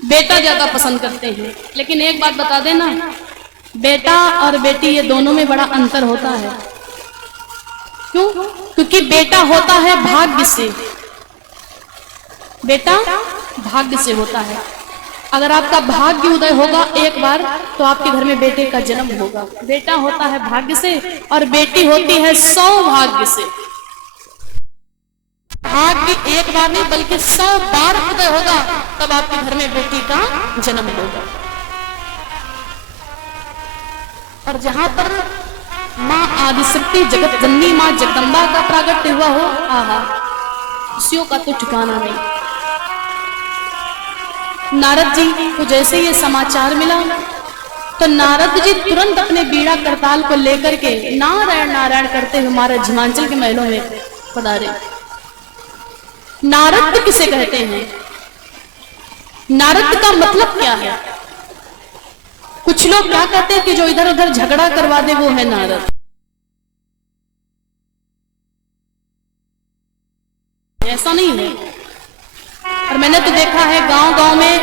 बेटा ज्यादा पसंद करते हैं। लेकिन एक बात बता देना, बेटा और बेटी ये दोनों में बड़ा अंतर होता है। क्यों? क्योंकि बेटा होता है भाग्य से, बेटा भाग्य से होता है। अगर आपका भाग्य उदय होगा एक बार, तो आपके घर में बेटे का जन्म होगा। बेटा होता है भाग्य से और बेटी होती है सौभाग्य से। भाग्य एक बार नहीं बल्कि 100 बार उदय होगा, तब आपके घर में बेटी का जन्म होगा। और जहां पर माँ आदिशक्ति जगत जननी माँ जगदम्बा का प्रागट्य हुआ हो, आहा, खुशियों का तो ठिकाना नहीं। नारद जी को जैसे ये समाचार मिला, तो नारद जी तुरंत अपने बीड़ा करताल को लेकर के नारायण नारायण करते हुए हमारे हिमांचल के महलों में पधारे। नारद किसे कहते हैं? नारद का मतलब क्या है? कुछ लोग क्या कहते हैं कि जो इधर उधर झगड़ा करवा दे वो है नारद। ऐसा नहीं है। और मैंने तो देखा है गांव गांव में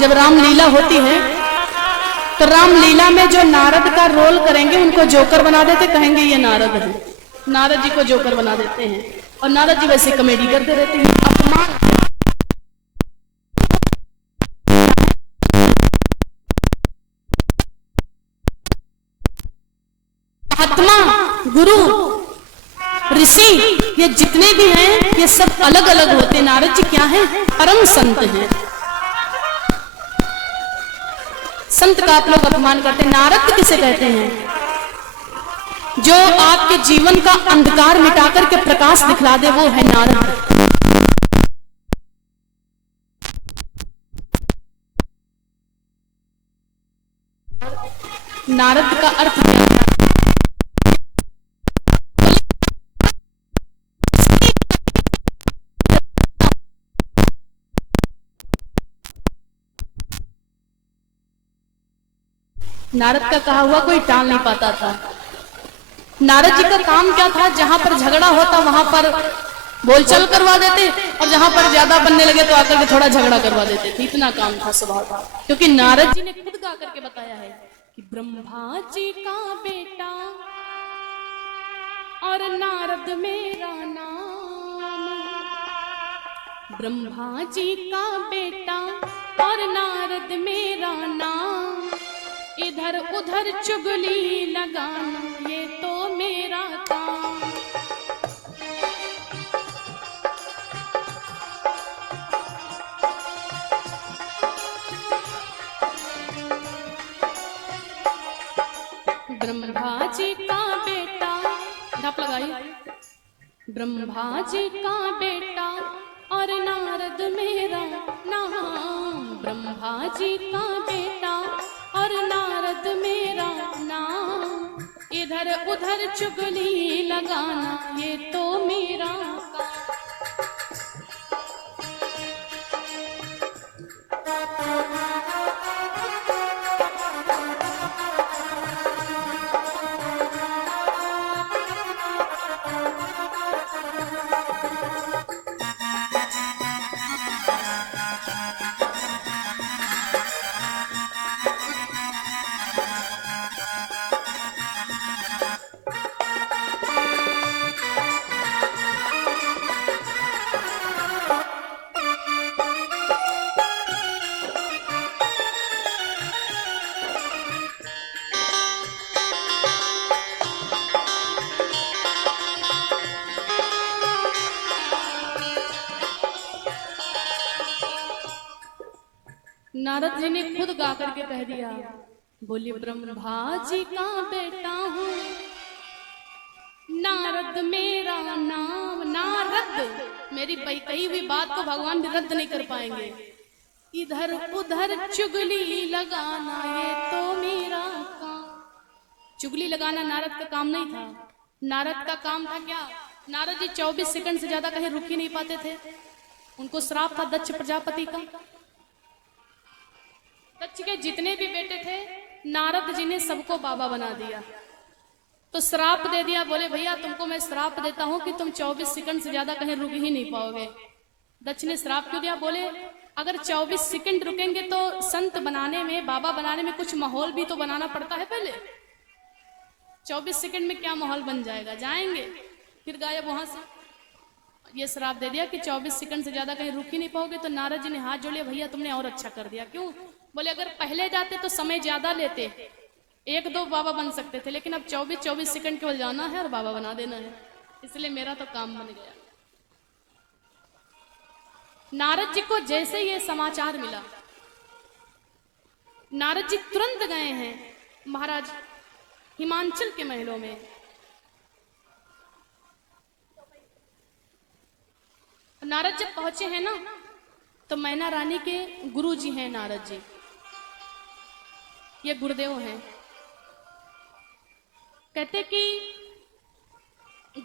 जब रामलीला होती है, तो रामलीला में जो नारद का रोल करेंगे उनको जोकर बना देते, कहेंगे ये नारद है। नारद जी को जोकर बना देते हैं। और नारद जी वैसे कॉमेडी करते रहते हैं। अपमान आत्मा, गुरु, ऋषि, ये जितने भी हैं ये सब अलग अलग होते हैं। नारद जी क्या है? परम संत हैं। संत का आप लोग अपमान करते हैं। नारद किसे कहते हैं? जो आपके जीवन का अंधकार मिटा करके प्रकाश दिखला दे, वो है नारद। नारद का अर्थ क्या है? नारद का कहा हुआ कोई टाल नहीं पाता था। नारद जी का काम क्या था? जहां पर झगड़ा होता वहां पर बोलचाल करवा देते, और जहां पर ज्यादा बनने लगे तो आकर के थोड़ा झगड़ा करवा देते थे। इतना काम था, स्वभाव था। क्योंकि नारद जी ने खुद गा करके बताया है कि ब्रह्मा जी का बेटा और नारद मेरा नाम, ब्रह्मा जी का बेटा और नारद मेरा नाम, इधर उधर चुगली लगाना ये तो मेरा काम। ब्रह्मा जी का बेटा, ढाप लगाई, ब्रह्मा जी का बेटा और नारद मेरा नाम, ब्रह्मा जी का बेटा और नारद मेरा नाम, इधर उधर चुगली लगाना ये तो मेरा काम। नारद जी ने खुद गा करके कह दिया, बोली ब्रह्मा जी का बेटा हूँ, नारद मेरा नाम। नारद, मेरी कही हुई बात को भगवान रद्द नहीं कर पाएंगे। इधर उधर चुगली लगाना ये तो मेरा काम। चुगली लगाना नारद का काम नहीं था। नारद का काम था क्या? नारद जी 24 सेकंड से ज्यादा कहीं रुक ही नहीं पाते थे। उनको श्राप था दक्ष प्रजापति का। दक्ष के जितने भी बेटे थे, नारद जी ने सबको बाबा बना दिया। तो श्राप दे दिया, बोले भैया तुमको मैं श्राप देता हूं कि तुम 24 सेकंड से ज्यादा कहीं रुक ही नहीं पाओगे। दक्ष ने श्राप क्यों दिया? बोले अगर 24 सेकंड रुकेंगे तो संत बनाने में, बाबा बनाने में कुछ माहौल भी तो बनाना पड़ता है। पहले 24 सेकंड में क्या माहौल बन जाएगा, जाएंगे फिर गायब वहां से। ये श्राप दे दिया कि 24 सेकंड से ज्यादा कहीं रुक ही नहीं पाओगे। तो नारद जी ने हाथ जोड़ लिया, भैया तुमने और अच्छा कर दिया। क्यों? बोले अगर पहले जाते तो समय ज्यादा लेते, 1-2 बाबा बन सकते थे, लेकिन अब 24 सेकंड केवल जाना है और बाबा बना देना है, इसलिए मेरा तो काम बन गया। नारद जी को जैसे ये समाचार मिला, नारद जी तुरंत गए हैं महाराज हिमांचल के महलों में। नारद जब पहुंचे हैं ना, तो मैना रानी के गुरु जी हैं नारद जी, ये गुरुदेव हैं। कहते कि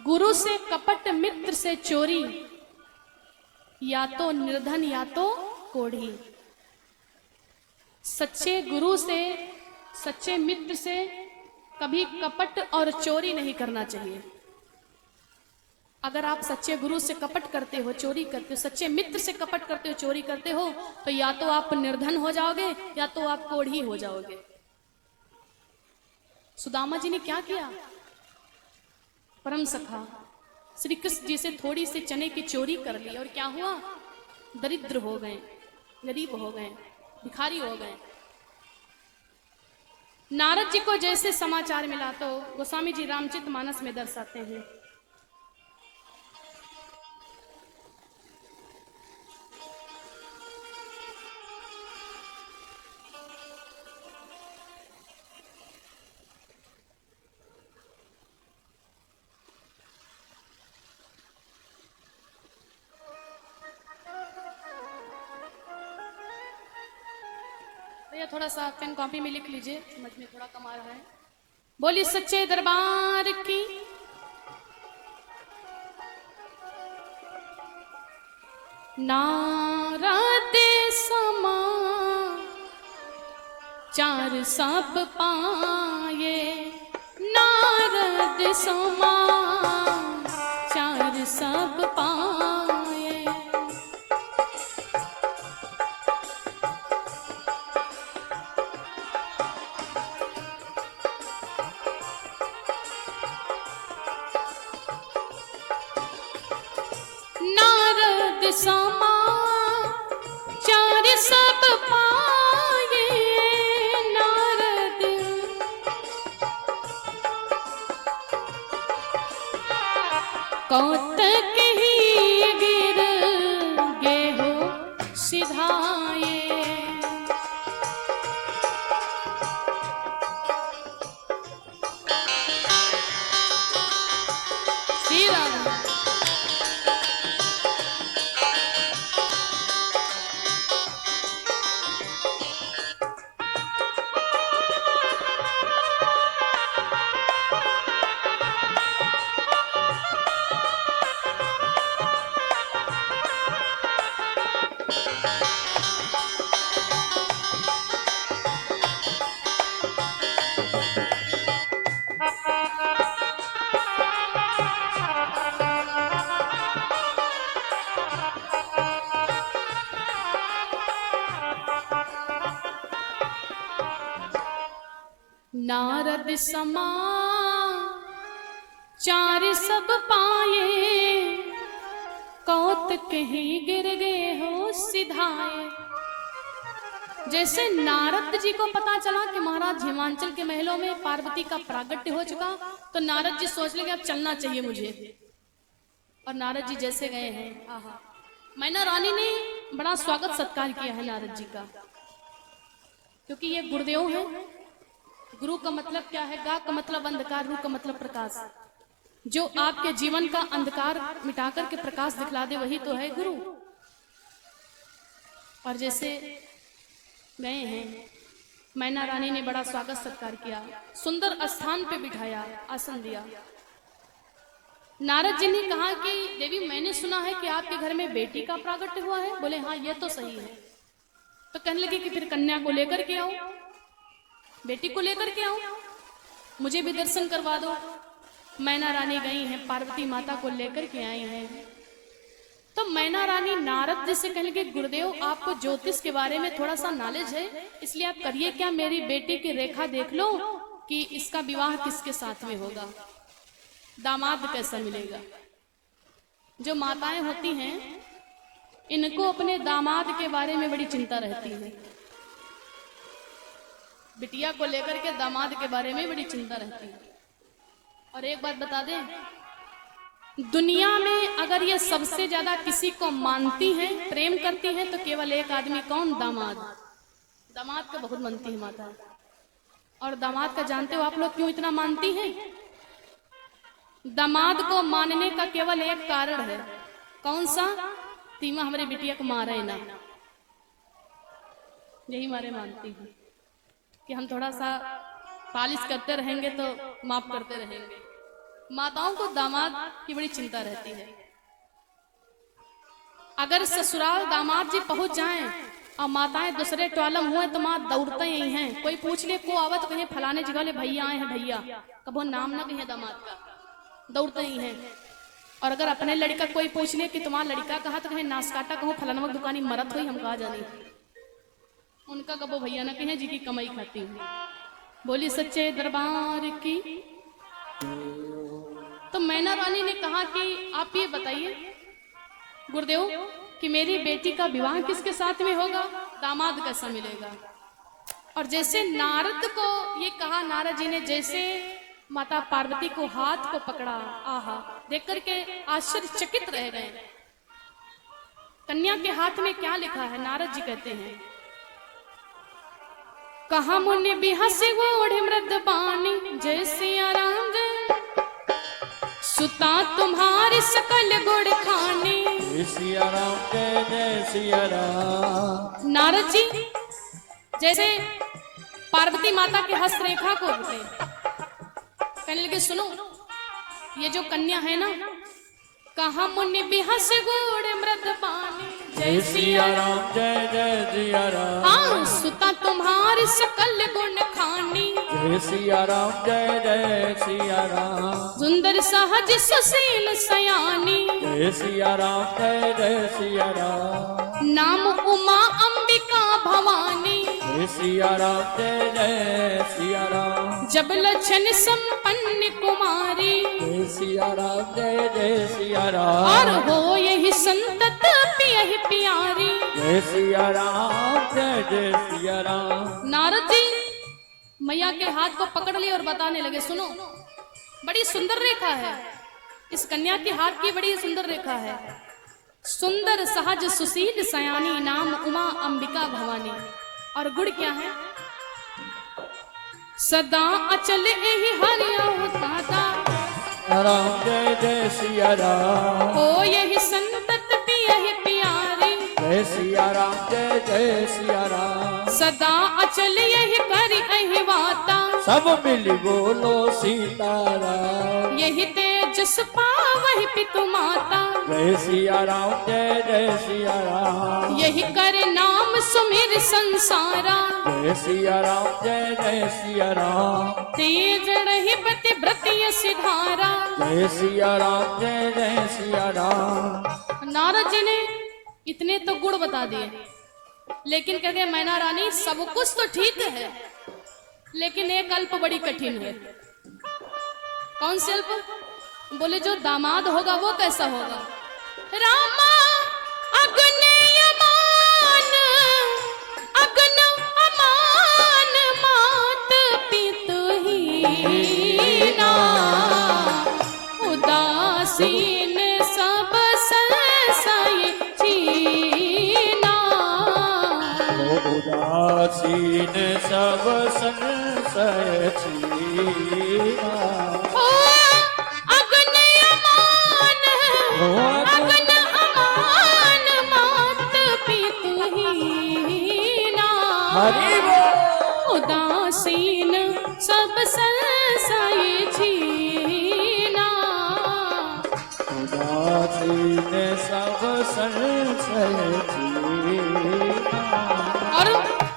गुरु से कपट, मित्र से चोरी, या तो निर्धन या तो कोढ़ी। सच्चे गुरु से, सच्चे मित्र से कभी कपट और चोरी नहीं करना चाहिए। अगर आप सच्चे गुरु से कपट करते हो, चोरी करते हो, सच्चे मित्र से कपट करते हो, चोरी करते हो, तो या तो आप निर्धन हो जाओगे या तो आप कोढ़ी हो जाओगे। सुदामा जी ने क्या किया? परम सखा श्री कृष्ण जी से थोड़ी सी चने की चोरी कर ली और क्या हुआ? दरिद्र हो गए, गरीब हो गए, भिखारी हो गए। नारद जी को जैसे समाचार मिला तो गोस्वामी जी रामचरितमानस में दर्शाते हैं, थोड़ा सा पेन कॉपी में लिख लीजिए, समझ में थोड़ा कम आ रहा है। बोली सच्चे दरबार की नारद समा चार सब पाए, नारद समा चार सब पाए। समा चार सब पाए, नारद कौतक ही गिर गे हो सिधाए। श्री राम। नारद समा चार सब पाए, कौतक ही गिर गए हो सिधाए। जैसे नारद जी को पता चला कि महाराज हिमांचल के महलों में पार्वती का प्रागट्य हो चुका, तो नारद जी सोच लेंगे अब चलना चाहिए मुझे। और नारद जी जैसे गए हैं, आहा, मैना रानी ने बड़ा स्वागत सत्कार किया है नारद जी का। क्योंकि ये गुरुदेव है। गुरु का मतलब क्या है? गा का मतलब अंधकार, रू का मतलब प्रकाश। जो आपके जीवन का अंधकार मिटा करके प्रकाश दिखला दे वही तो है गुरु। और जैसे गए हैं, मैना रानी ने बड़ा स्वागत सत्कार किया, सुंदर स्थान पे बिठाया, आसन दिया। नारद जी ने कहा कि देवी मैंने सुना है कि आपके घर में बेटी का प्रागट्य हुआ है। बोले हाँ ये तो सही है। तो कहने लगे कि फिर कन्या को लेकर के आओ, बेटी को लेकर के आओ, मुझे भी दर्शन करवा दो। मैना रानी गई हैं, पार्वती माता को लेकर के आई हैं। तो मैना रानी नारद जी से कहने लगे गुरुदेव आपको ज्योतिष के बारे में थोड़ा सा नॉलेज है, इसलिए आप करिए क्या, मेरी बेटी की रेखा देख लो कि इसका विवाह किसके साथ में होगा, दामाद कैसा मिलेगा। जो माताएं होती हैं इनको अपने दामाद के बारे में बड़ी चिंता रहती है। बिटिया को लेकर के दामाद के बारे में बड़ी चिंता रहती है। और एक बात बता दें, दुनिया में अगर ये सबसे ज्यादा किसी को मानती है, प्रेम करती है, तो केवल एक आदमी, कौन? दामाद। दामाद का बहुत मानती है माता। और दामाद का जानते हो आप लोग क्यों इतना मानती है? दामाद को मानने का केवल एक कारण है, कौन सा? तीमा हमारी बिटिया को मारे ना, यही मारे मानती है कि हम थोड़ा सा पालिश करते रहेंगे तो माफ करते रहेंगे। माताओं को दामाद की बड़ी चिंता रहती है। अगर ससुराल दामाद जी पहुंच जाएं और माताएं दूसरे टॉलम हुए तो माँ दौड़ते ही हैं। कोई पूछ ले को आवत कहीं फलाने जगह ले भैया आए हैं, भैया कबो नाम ना कहे दामाद का, दौड़ते ही हैं। और अगर अपने लड़का कोई पूछ ले कि तुम्हारा लड़का कहा, तो कहे नासकाटा कहूँ फलाना दुकानी मरत हुई, हम कहा जानी, उनका कबो भैया ना कहे जी की कमाई खाती हूँ। बोली सच्चे दरबार की। तो मैना रानी ने कहा कि आप ये बताइए गुरुदेव कि मेरी बेटी का विवाह किसके साथ में होगा, दामाद कैसा मिलेगा। और जैसे नारद को ये कहा, नारद जी ने जैसे माता पार्वती को हाथ को पकड़ा, आहा, देख करके आश्चर्यचकित रह गए। कन्या के हाथ में क्या लिखा है? नारद जी कहते हैं, कहा मुनि बिहसी ओढ़े मृद बानी, जय सिया राम जय सुता तुम्हारे सकल गुण खाने, जय सिया राम जय सिया राम। नारद जी जैसे पार्वती माता के हस्तरेखा को कहने लगे सुनो, ये जो कन्या है ना, कहा मुनि बिहस गुड़ मृद पानी, जय सिया राम जय सिया राम। हाँ सुता तुम्हारे सकल गुण खानी, जय सिया राम जय सिया राम। सुंदर सहज सुशील सयानी, जय सिया राम जय सिया राम। नाम उमा अंबिका भवानी, जय सिया राम जय सिया राम। जब लक्षण संपन्न कुमारी, जय सिया राम जय सिया राम। और हो यही संतत पियहि प्यारी, जय सिया राम जय सिया राम। नारद जी मैया के हाथ को पकड़ लिए और बताने लगे सुनो, बड़ी सुंदर रेखा है, इस कन्या के हाथ की बड़ी सुंदर रेखा है। सुंदर सहज सुशील सयानी, नाम उमा अंबिका भवानी। और गुण क्या है? सदा अचल एहि हरिया दाता, राम जय सिया राम। हो यही संतत पियहि प्यारी, जय सिया राम जय सिया राम। सदा अचल यही करि अहि वाता, सब मिली बोलो सीताराम। यही तेजस पावहि पितु माता, जय सिया राम जय सिया राम। यही कर नाम सुमिर संसारा, जय सिया राम जय सिया राम। तेज रही पति व्रतीय सिधारा, जय सिया राम जय सिया राम। नारद जी ने इतने तो गुण बता दिए, लेकिन कहते मैना रानी सब कुछ तो ठीक है, लेकिन एक अल्प बड़ी कठिन है। कौन से अल्प? बोले जो दामाद होगा वो कैसा होगा? रामा अग्न अमान, अग्न अमान मात पितु ही ना, उदासीन सब संशय छीना। उदासीन सब संशय छीना। ओ अगन अमान, अगन अमान मात पितहीना। हरि बोल। उदासीन सब संशय छीना। उदासीन सब संशय छीना। और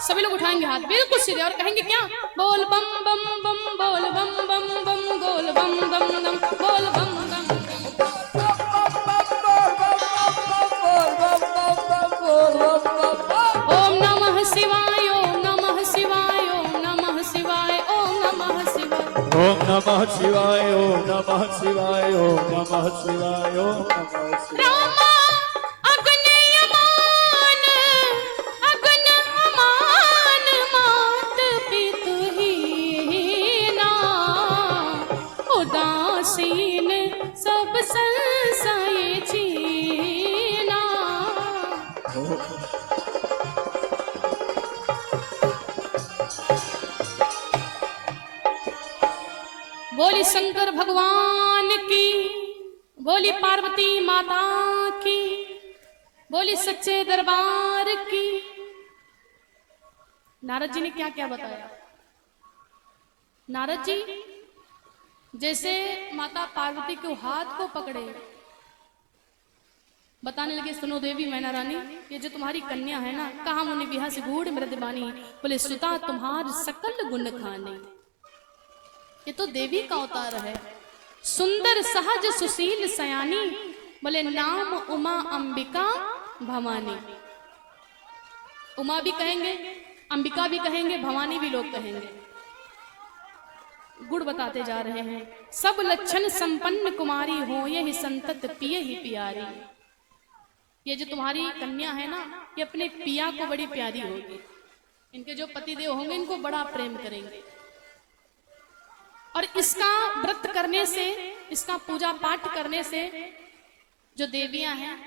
सभी लोग उठाएंगे हाथ बिल्कुल सीधे और कहेंगे क्या? बोल बम बम बम, बोल बम बम बम, बोल बम बम बम, बोल बम बम। ओम नमः शिवाय, ओम नमः शिवाय, ओम नमः शिवाय, ओम नमः शिवाय। ओम नमः शिवाय, ओम नमः शिवाय, ओम नमः शिवाय, ओम नमः शिवाय। रामा अगन अमान, अगन अमान मात पितहीना। उदासीन सब संशय छीना। बोली शंकर भगवान की, बोली पार्वती माता की, बोली सच्चे दरबार की। नारद जी ने क्या क्या बताया? नारद जी जैसे माता पार्वती के हाथ को पकड़े, बताने लगे सुनो देवी मैना रानी, ये जो तुम्हारी कन्या है ना, कहा मुनि विहा से गूढ़ मृदबानी, बोले सुता तुम्हार सकल गुण खाने। ये तो देवी का अवतार है, सुंदर सहज सुशील सयानी, बोले नाम उमा अंबिका भवानी। उमा भी कहेंगे, अंबिका भी कहेंगे, भवानी भी लोग कहेंगे। गुण बताते जा रहे हैं। सब लक्षण संपन्न कुमारी हो, यही संतत पिय ही प्यारी। ये जो तुम्हारी कन्या है ना, ये अपने पिया को बड़ी प्यारी होगी। इनके जो पतिदेव होंगे इनको बड़ा प्रेम करेंगे। और इसका व्रत करने से, इसका पूजा पाठ करने से जो देवियां हैं,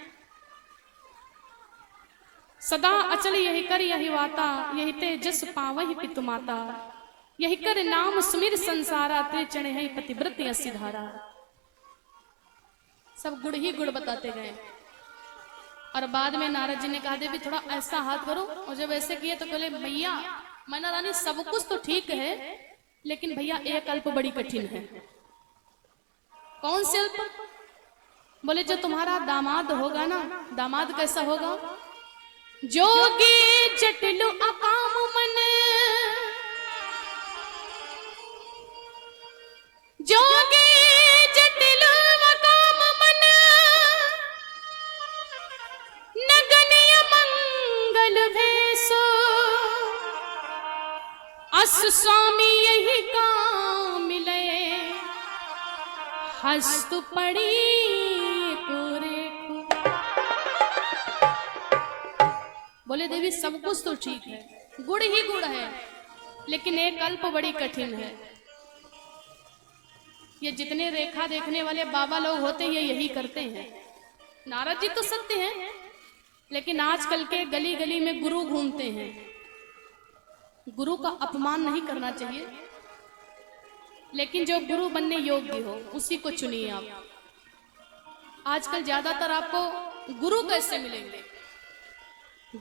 सदा अचल यही कर यही वाता, यही तेजस पावहि पितु माता, यही कर नाम सुमिर संसारा, ते चढ़े है पतिव्रत असी धारा। सब गुण ही गुण बताते गए। और बाद में नारद जी ने कहा देवी थोड़ा ऐसा हाथ करो, और जब ऐसे किए तो बोले भैया मैना रानी सब कुछ तो ठीक है, लेकिन भैया एक अल्प बड़ी कठिन है। कौन से अल्प? बोले जो तुम्हारा दामाद होगा ना, दामाद कैसा होगा? जोगी जटिल अकाम मन, जोगी जटिल अकाम मन, नगनीय मंगल भेसो, अस स्वामी यही काम मिले, हस्त पड़ी पूरे को। बोले देवी सब कुछ तो ठीक है, गुड़ ही गुड़ है, लेकिन एक अल्प बड़ी कठिन है। ये जितने रेखा देखने वाले बाबा लोग होते हैं, ये यही करते हैं। नारद जी तो सत्य हैं, लेकिन आजकल के गली गली में गुरु घूमते हैं। गुरु का अपमान नहीं करना चाहिए, लेकिन जो गुरु बनने योग्य हो उसी को चुनिए आप। आजकल ज्यादातर आपको गुरु कैसे मिलेंगे?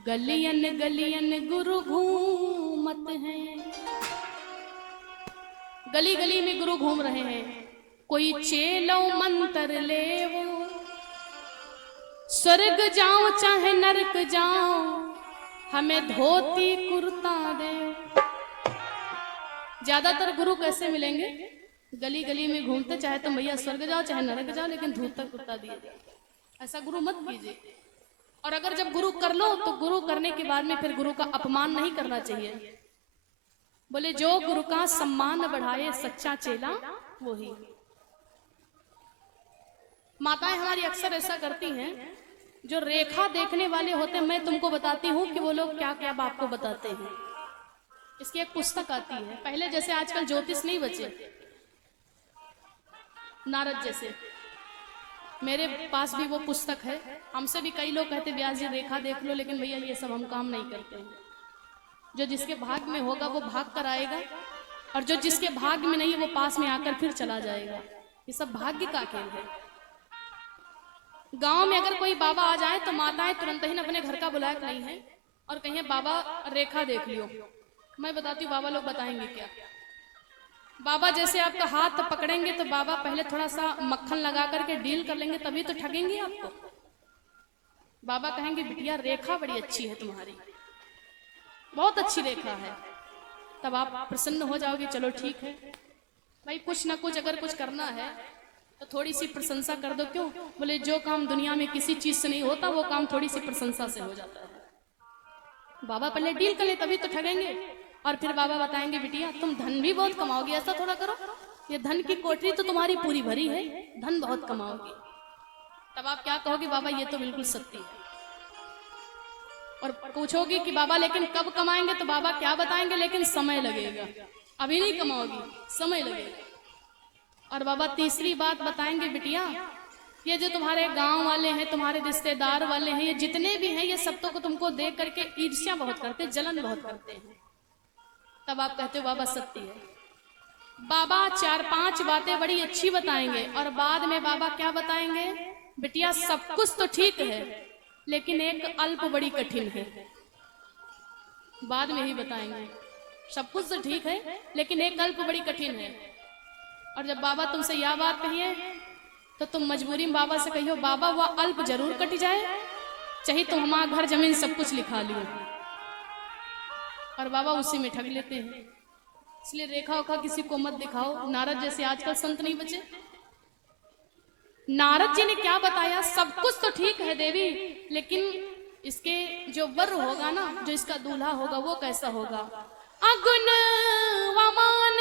गलियन गलियन गुरु घूमत हैं, गली गली में गुरु घूम रहे हैं। कोई चेलो मंत्र ले वो, स्वर्ग जाओ चाहे नरक जाओ, हमें धोती कुर्ता दे। ज्यादातर गुरु कैसे मिलेंगे? गली गली में घूमते, चाहे तुम भैया स्वर्ग जाओ चाहे नरक जाओ, लेकिन धोता कुर्ता दिए। ऐसा गुरु मत कीजिए। और अगर जब गुरु कर लो तो गुरु करने के बाद में फिर गुरु का अपमान नहीं करना चाहिए। बोले जो गुरु का सम्मान बढ़ाए सच्चा चेला वही। माताएं हमारी अक्सर ऐसा करती हैं, जो रेखा देखने वाले होते हैं, मैं तुमको बताती हूँ कि वो लोग क्या क्या आपको बताते हैं। इसकी एक पुस्तक आती है। पहले जैसे आजकल ज्योतिष नहीं बचे, नारद जैसे। मेरे पास भी वो पुस्तक है। हमसे भी कई लोग कहते व्यास जी रेखा देख लो, लेकिन भैया ये सब हम काम नहीं करते हैं। जो जिसके भाग में होगा वो भाग कर आएगा, और जो जिसके भाग में नहीं वो पास में आकर फिर चला जाएगा। ये सब भाग्य का खेल है। गांव में अगर कोई बाबा आ जाए तो माताएं तुरंत ही अपने घर का बुलाया नहीं है और कहिए बाबा रेखा देख लियो। मैं बताती हूँ बाबा लोग बताएंगे क्या। बाबा जैसे आपका हाथ पकड़ेंगे तो बाबा पहले थोड़ा सा मक्खन लगा करके डील कर लेंगे, तभी तो ठगेंगे आपको। बाबा कहेंगे बिटिया रेखा बड़ी अच्छी है तुम्हारी, बहुत अच्छी रेखा है। तब आप प्रसन्न हो जाओगे, चलो ठीक है भाई, कुछ ना कुछ अगर कुछ करना है तो थोड़ी सी प्रशंसा कर दो। क्यों? बोले जो काम दुनिया में किसी चीज से नहीं होता वो काम थोड़ी सी प्रशंसा से हो जाता है। बाबा पहले डील कर ले तभी तो ठगेंगे। और फिर बाबा बताएंगे बिटिया तुम धन भी बहुत कमाओगी, ऐसा थोड़ा करो, ये धन की कोठरी तो तुम्हारी पूरी भरी है, धन बहुत कमाओगी। तब आप क्या कहोगे? बाबा ये तो बिल्कुल सत्य है। और पूछोगे कि बाबा लेकिन कब कमाएंगे, तो बाबा क्या बताएंगे? लेकिन समय लगेगा, अभी नहीं कमाओगी, समय लगेगा। और बाबा तीसरी बात बताएंगे बिटिया ये जो तुम्हारे गांव वाले हैं, तुम्हारे रिश्तेदार वाले हैं, ये जितने भी हैं ये सब तो तुमको देख करके ईर्ष्या बहुत करते हैं, जलन बहुत करते हैं। तब आप कहते हो बाबा सत्य है। बाबा 4-5 बातें बड़ी अच्छी बताएंगे और बाद में बाबा क्या बताएंगे? बिटिया सब कुछ तो ठीक है लेकिन एक अल्प बड़ी कठिन है। बाद में ही बताएंगे सब कुछ तो ठीक है लेकिन एक अल्प बड़ी कठिन है। और जब बाबा तुमसे यह बात कहिए तो तुम मजबूरी में बाबा से कहियो बाबा वह अल्प जरूर कट जाए, चाहे तुम हमारा घर जमीन सब कुछ लिखा लियो। और बाबा उसी में ठग लेते हैं। इसलिए रेखा उखा किसी को मत दिखाओ। नारद जैसे आजकल संत नहीं बचे। नारद जी ने क्या बताया? सब कुछ तो ठीक है देवी, लेकिन इसके जो वर होगा ना, जो इसका दूल्हा होगा वो कैसा होगा? अगुन वमान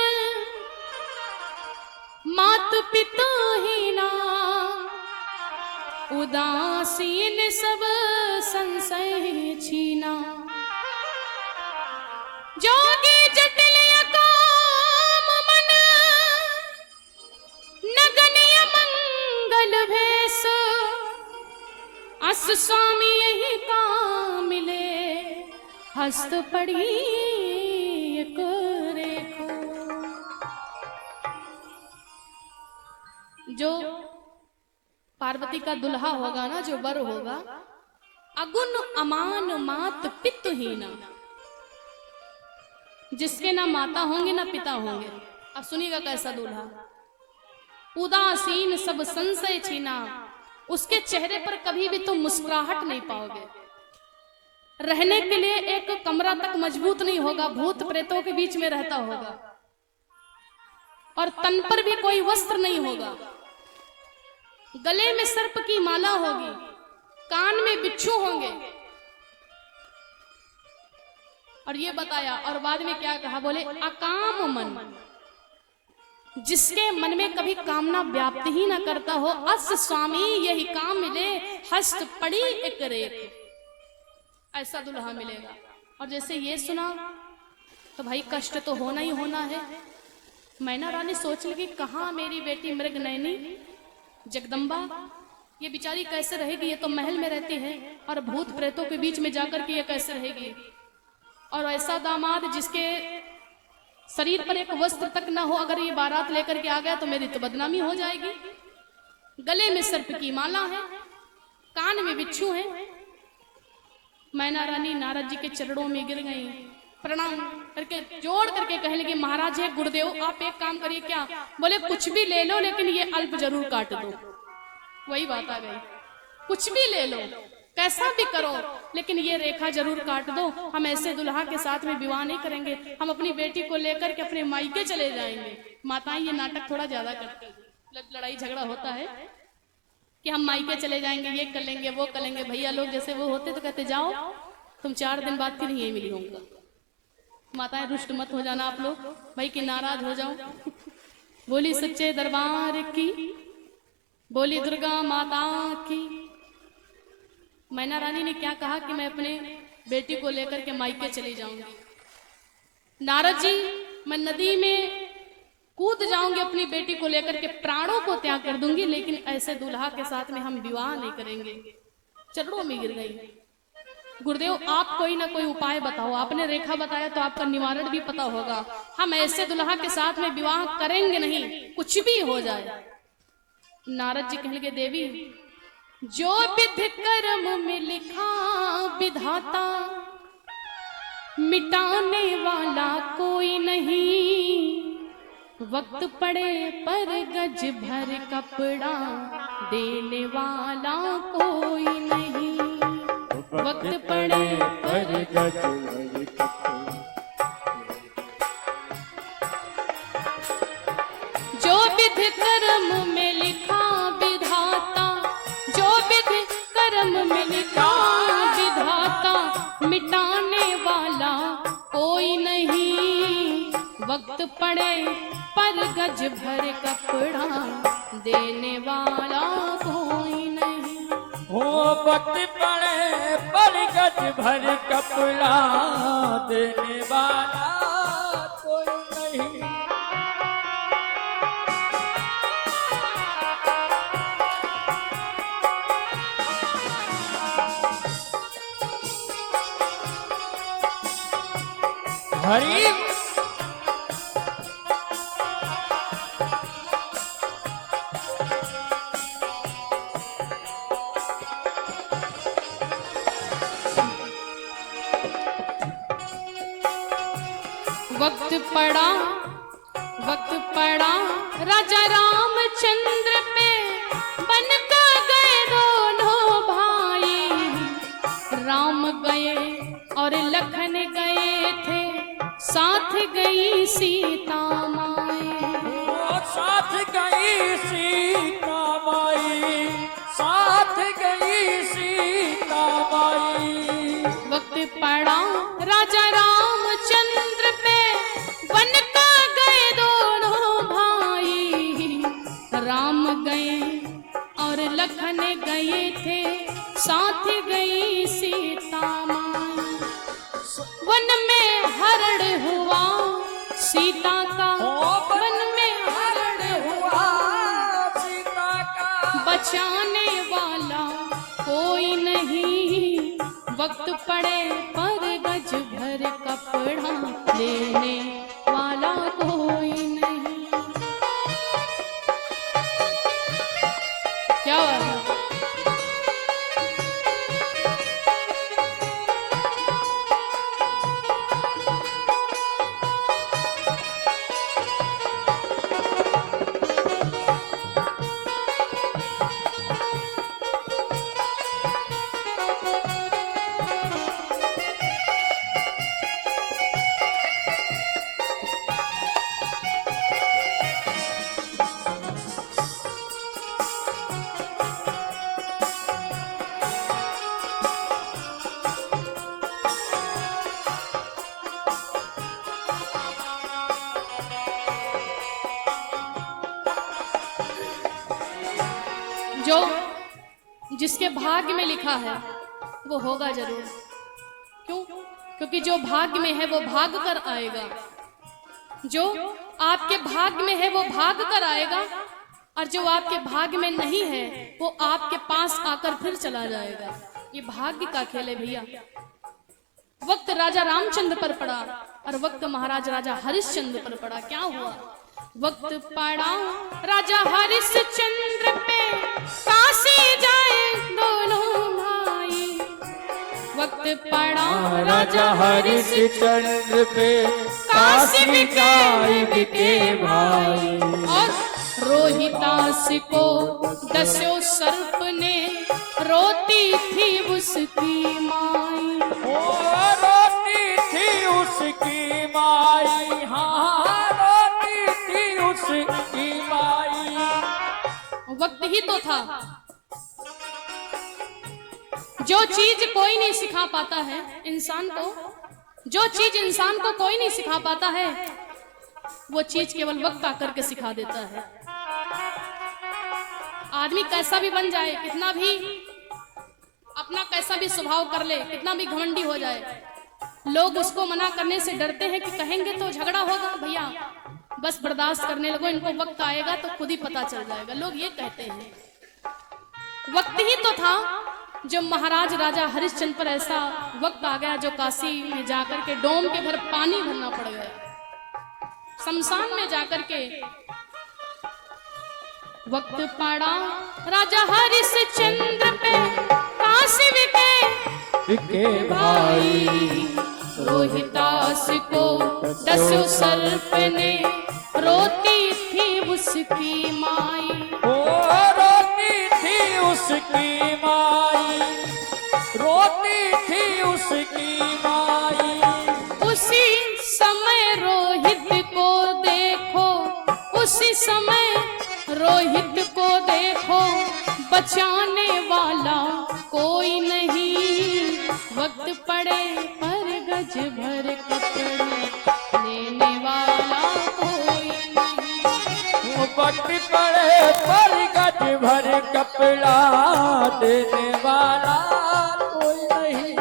मात पिता ही ना, उदासीन सब संशय छीना, जोगी जटिल काम मन, नगनिय मंगल भेष, अस स्वामी यही काम मिले, हस्त पड़ी एक रेखो। जो पार्वती का दुल्हा होगा ना, जो वर होगा, अगुन अमान मात पितुहीना, जिसके ना माता होंगे ना पिता होंगे। अब सुनिएगा कैसा दूल्हा। उदासीन सब संशय छीना, उसके चेहरे पर कभी भी तुम मुस्कुराहट नहीं पाओगे। रहने के लिए एक कमरा तक मजबूत नहीं होगा, भूत प्रेतों के बीच में रहता होगा। और तन पर भी कोई वस्त्र नहीं होगा, गले में सर्प की माला होगी, कान में बिच्छू होंगे। और ये बताया। और बाद में क्या कहा? बोले अकाम मन, जिसके मन में कभी कामना व्याप्त ही ना करता हो, अस स्वामी यही काम मिले, हस्त पड़ी एक रेख, ऐसा दुल्हा मिलेगा। और जैसे ये सुना तो भाई कष्ट तो होना ही होना है। मैना रानी सोच लगी कहाँ मेरी बेटी मृग नयनी जगदम्बा, ये बेचारी कैसे रहेगी? ये तो महल में रहती है और भूत प्रेतों के बीच में जाकर के ये कैसे रहेगी? और ऐसा दामाद जिसके शरीर पर एक वस्त्र तक ना हो, अगर ये बारात लेकर के आ गया तो मेरी तो बदनामी हो जाएगी। गले में सर्प की माला है, कान में बिच्छू है। मैना रानी नारद जी के चरणों में गिर गई, प्रणाम करके जोड़ करके कहने लगी महाराज है गुरुदेव आप एक काम करिए। क्या? बोले कुछ भी ले लो लेकिन ये अल्प जरूर काट दो। वही बात आ गई, कुछ भी ले लो कैसा भी करो लेकिन ये रेखा जरूर काट दो। हम ऐसे दुल्हा के साथ में विवाह नहीं करेंगे, हम अपनी बेटी को लेकर के अपने मायके चले जाएंगे। माताएं ये नाटक थोड़ा ज्यादा करती हैं, लड़ाई झगड़ा होता है कि हम मायके चले जाएंगे, ये कर लेंगे वो कर लेंगे। भैया लोग जैसे वो होते तो कहते जाओ तुम 4 दिन बाद फिर यही मिली होंगे। माताएं रुष्ट मत हो जाना आप लोग भाई कि नाराज हो जाओ। बोली सच्चे दरबार की, बोली दुर्गा माता की। मैना रानी ने क्या कहा कि मैं अपने बेटी को लेकर के मायके चली जाऊंगी। नारद जी मैं नदी में कूद जाऊंगी, अपनी बेटी को लेकर के प्राणों को त्याग कर दूंगी, लेकिन ऐसे दूल्हा के साथ में हम विवाह नहीं करेंगे। चरणों में गिर गई। गुरुदेव आप कोई ना कोई उपाय बताओ, आपने रेखा बताया तो आपका निवारण भी पता होगा। हम ऐसे दुल्हा के साथ में विवाह करेंगे नहीं, कुछ भी हो जाए। नारद जी कहने लगे, देवी जो विधि कर्म में लिखा विधाता, मिटाने वाला कोई नहीं। वक्त पड़े पर गज भर कपड़ा, देने वाला कोई नहीं। वक्त पड़े पर गज भर कपड़ा, जो विधि कर्म में लिखा विधाता, जो विधि कर्म में लिखा विधाता, मिटाने वाला कोई नहीं। वक्त पड़े पर गज भर कपड़ा, देने वाला कोई नहीं। हो वक्त पड़े पर गज भर कपड़ा, देने वाला कोई नहीं। हरि वक्त पड़ा राजा रामचंद्र पे, बन का गए दोनों भाई। राम गए और लखन गए थे, साथ गई सीता माई। साथ गई सीता माई, साथ गई सीता माई। वक्त पड़ा राजा रामचंद्र पे, बन का गए दोनों भाई। राम गए और लखन गए थे, साथ गई सीता माई। वन में हरण हुआ सीता का, वन में हरण हुआ सीता का, बचाने वाला कोई नहीं। वक्त पड़े पर गज भर कपड़ा, लेने वाला कोई नहीं। क्या हुआ? जो जिसके भाग्य में लिखा है वो होगा जरूर। क्यों? क्योंकि जो भाग्य में है वो भाग कर आएगा। जो आपके भाग्य में है वो भाग कर आएगा, और जो आपके भाग्य में नहीं है वो आपके पास आकर फिर चला जाएगा। ये भाग्य का खेल है भैया। वक्त राजा रामचंद्र पर पड़ा और वक्त महाराज राजा हरिश्चंद्र पर पड़ा। क्या हुआ? वक्त पड़ा राजा हरिश्चंद्र पे, काशी जाए दोनों भाई। वक्त पड़ा राजा हरिश्चंद्र पे, काशी जाए के भाई। और रोहितास को दस्यो सर्प ने, रोती थी उसकी माई। ओ रोती थी उसकी माई, हाँ रोती थी उसकी माई। वक्त ही तो था। जो चीज कोई नहीं सिखा पाता है इंसान को, जो चीज इंसान को कोई नहीं सिखा पाता है, वो चीज केवल वक्त आकर के सिखा देता है। आदमी कैसा भी बन जाए, कितना भी अपना कैसा भी स्वभाव कर ले, कितना भी घमंडी हो जाए, लोग उसको मना करने से डरते हैं कि कहेंगे तो झगड़ा होगा। भैया बस बर्दाश्त करने लगो, इनको वक्त आएगा तो खुद ही पता चल जाएगा, लोग ये कहते हैं। वक्त ही तो था जो महाराज राजा हरिश्चंद्र पर ऐसा वक्त आ गया जो काशी में जाकर के डोम के भर पानी भरना पड़ गया, शमशान में जाकर के वक्त पड़ा राजा हरिश्चंद्र पे काशी के भाई। रोहिदास को 10 सर्प ने रोती थी उसकी माई। ओ रोती थी उसकी माई, रोती थी उसकी माई। उसी समय रोहित को देखो, उसी समय रोहित को देखो, बचाने वाला कोई नहीं। वक्त पड़े पर गज भर कपड़ा लेने वाला कोई नहीं। वक्त पड़े पर गज भर कपड़ा देने वाला कोई नहीं।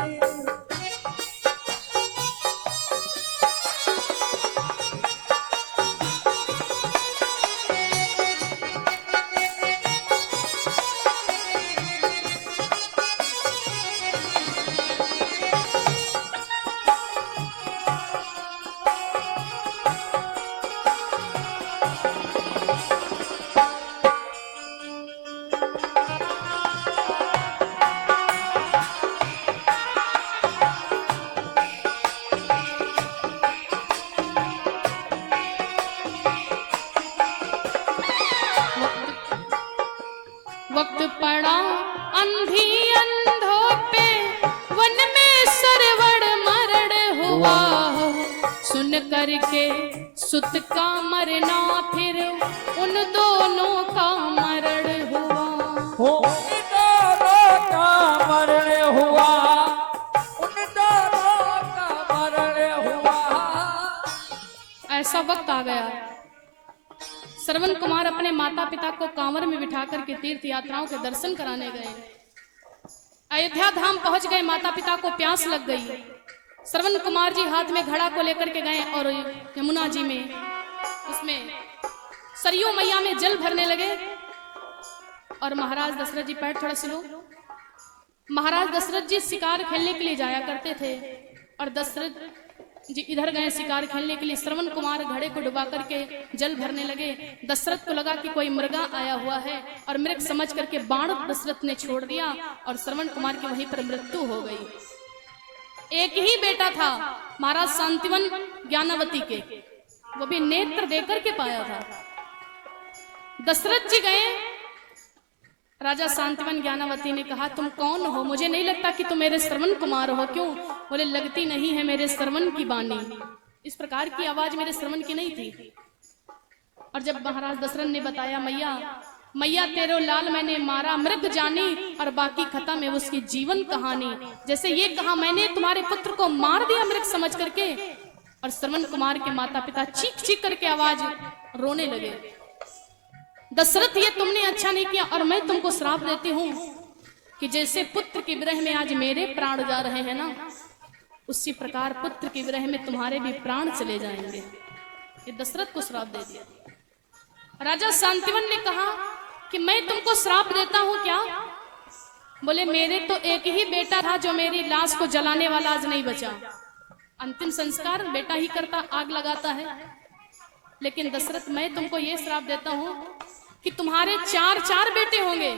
वक्त पड़ा अंधी अंधों पे, वन में सरवड़ मरण हुआ। सुन करके सुत का मरना फिर उन दोनों का मरण हुआ। उन दोनों का मरण हुआ, उन दोनों का मरण हुआ। ऐसा वक्त आ गया, श्रवण कुमार अपने माता पिता को कांवर में बिठा करके तीर्थ यात्राओं के दर्शन कराने गए। अयोध्या धाम पहुंच गए, माता पिता को प्यास लग गई। श्रवण कुमार जी हाथ में घड़ा को लेकर के गए और यमुना जी में उसमें सरयू मैया में जल भरने लगे। और महाराज दशरथ जी, पैर थोड़ा स्लो। महाराज दशरथ जी शिकार खेलने के लिए जाया करते थे और दशरथ जी इधर गए शिकार खेलने के लिए। श्रवण कुमार घड़े को डुबा करके जल भरने लगे। दशरथ को लगा कि कोई मृगा आया हुआ है और मृग समझ करके बाण दशरथ ने छोड़ दिया और श्रवण कुमार की वहीं पर मृत्यु हो गई। एक ही बेटा था महाराज शांतिवन ज्ञानावती के, वो भी नेत्र देकर के पाया था। दशरथ जी गए, राजा शांतिवन ज्ञानावती ने कहा तुम कौन हो? मुझे नहीं लगता कि तुम मेरे श्रवण कुमार हो। क्यों? बोले लगती नहीं है मेरे श्रवण की बानी। इस प्रकार की आवाज मेरे श्रवण की नहीं थी। और जब महाराज दशरथ ने बताया मैया मैया तेरो लाल मैंने मारा मृग जानी और बाकी खत्म है उसकी जीवन कहानी। जैसे ये कहा मैंने तुम्हारे पुत्र को मार दिया मृग समझ करके। और श्रवण कुमार के माता पिता चीख चीख करके आवाज रोने लगे। दशरथ ये तुमने अच्छा नहीं किया और मैं तुमको श्राप देती हूँ कि जैसे पुत्र के विरह में आज मेरे प्राण जा रहे हैं ना, उसी प्रकार पुत्र के विरह में तुम्हारे भी प्राण चले जाएंगे। ये दशरथ को श्राप दे दिया। राजा शांतिवन ने कहा कि मैं तुमको श्राप देता हूँ क्या? बोले मेरे तो एक ही बेटा था जो मेरी लाश को जलाने वाला आज नहीं बचा। अंतिम संस्कार बेटा ही करता, आग लगाता है। लेकिन दशरथ मैं तुमको ये श्राप देता हूँ कि तुम्हारे 4 बेटे होंगे,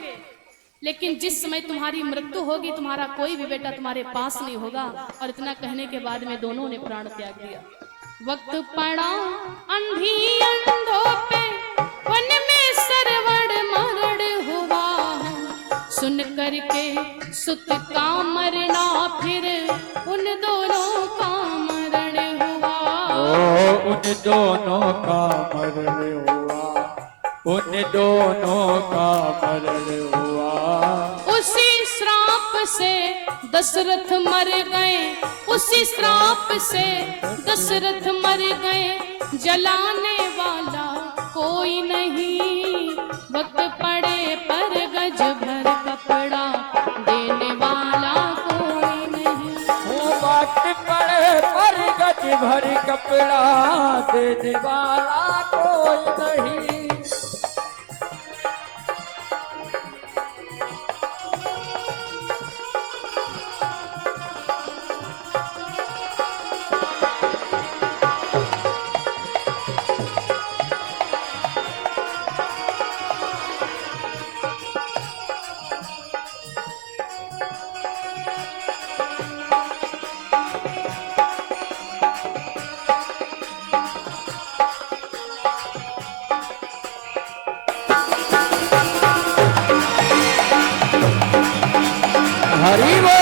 लेकिन जिस समय तुम्हारी मृत्यु होगी तुम्हारा कोई भी बेटा तुम्हारे पास नहीं होगा। और इतना कहने के बाद में दोनों ने प्राण त्याग दिया। वक्त पड़ा अंधी अंधों पे, वन में सरवड़ मरण हुआ। सुन करके सुत का मरना फिर उन दोनों का मरण हुआ। उन दोनों का मरण हुआ, उन दोनों का मरण हुआ। उसी श्राप से दशरथ मर गए, उसी श्राप से दशरथ मर गए। जलाने वाला कोई नहीं, वक्त पड़े पर गज भर कपड़ा देने वाला कोई नहीं। वक्त पड़े पर गज भर कपड़ा देने वाला कोई नहीं। हरि बोल।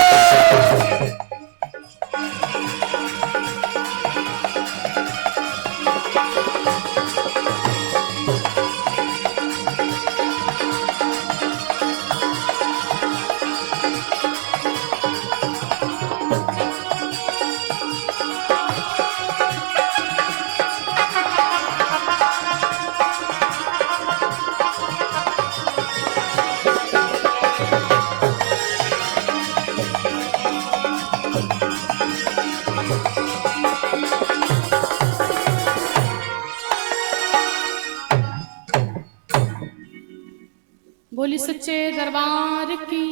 बोली सच्चे दरबार की,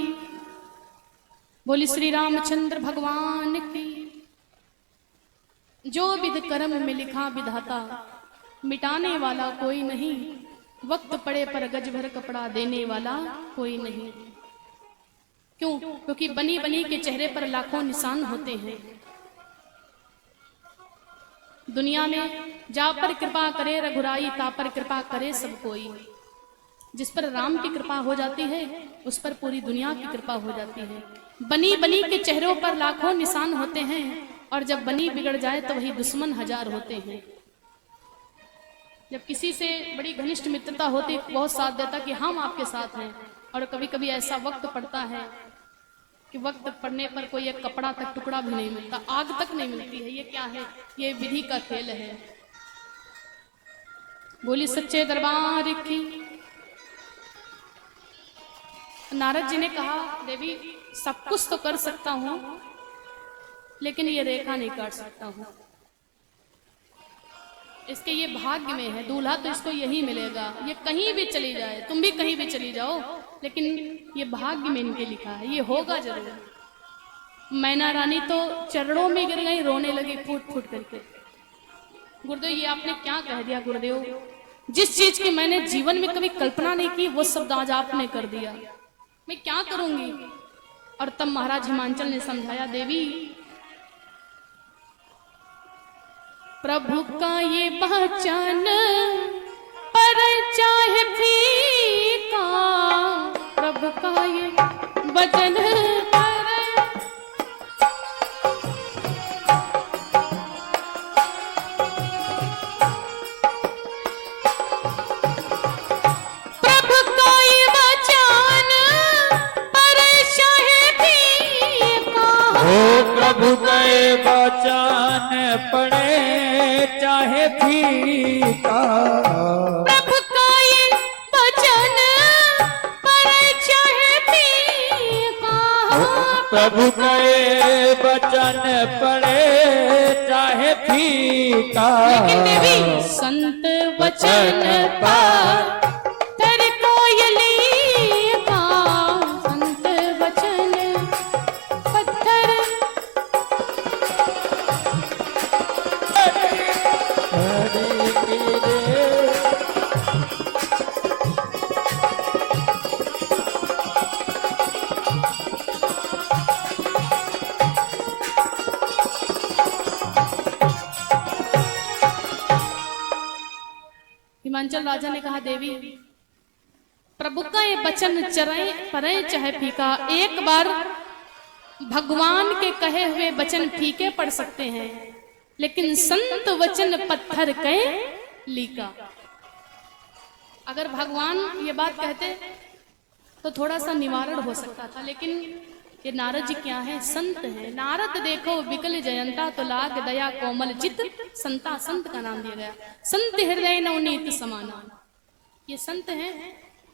बोली श्री रामचंद्र भगवान की। जो विध कर्म में लिखा विधाता, मिटाने वाला कोई नहीं, वक्त पड़े पर गज भर कपड़ा देने वाला कोई नहीं। क्यों? क्योंकि बनी बनी के चेहरे पर लाखों निशान होते हैं। दुनिया में जा पर कृपा करे रघुराई, ता पर कृपा करे सब कोई। जिस पर राम की कृपा हो जाती है उस पर पूरी दुनिया की कृपा हो जाती है। बनी बनी के चेहरों पर लाखों निशान होते हैं, और जब बनी बिगड़ जाए तो वही दुश्मन हजार होते हैं। जब किसी से बड़ी घनिष्ठ मित्रता होती, बहुत साथ देता कि हम आपके साथ हैं, और कभी कभी ऐसा वक्त पड़ता है कि वक्त पड़ने पर कोई एक कपड़ा तक टुकड़ा भी नहीं मिलता, आग तक नहीं मिलती है। ये क्या है? ये विधि का खेल है। बोली सच्चे दरबार की। नारद जी ने कहा, देवी सब कुछ तो कर सकता हूं, लेकिन ये रेखा नहीं काट सकता हूं। इसके ये भाग्य में है, दूल्हा तो इसको यही मिलेगा। ये कहीं भी चली जाए, तुम भी कहीं भी चली जाओ, लेकिन ये भाग्य में इनके लिखा है, ये होगा जरूर। मैना रानी तो चरणों में गिर गई, रोने लगी फूट फूट करके। गुरुदेव ये आपने क्या कह दिया गुरुदेव? जिस चीज की मैंने जीवन में कभी कल्पना नहीं की, वो शब्द आज आपने कर दिया। मैं क्या करूंगी? और तब महाराज हिमांचल ने समझाया, देवी प्रभु का ये पहचान पर चाहे फीका, प्रभु का ये वचन प्रभु के वचन पड़े चाहे फीका, प्रभु का ये वचन पड़े चाहे फीका, प्रभु के वचन पड़े चाहे फीका। लेकिन देवी संत वचन पर हिमांचल राजा ने कहा, देवी प्रभु का ये वचन चरे परे चाहे फीका। एक बार भगवान के कहे हुए वचन फीके पड़ सकते हैं, लेकिन संत वचन पत्थर के लीका। अगर भगवान ये बात कहते तो थोड़ा सा निवारण हो सकता था, लेकिन ये नारद जी क्या है? संत है। नारद देखो विकल जयंता, तो लाग दया कोमल चित संता, संत का नाम दिया गया। संत हृदय नवनीत समाना, ये संत हैं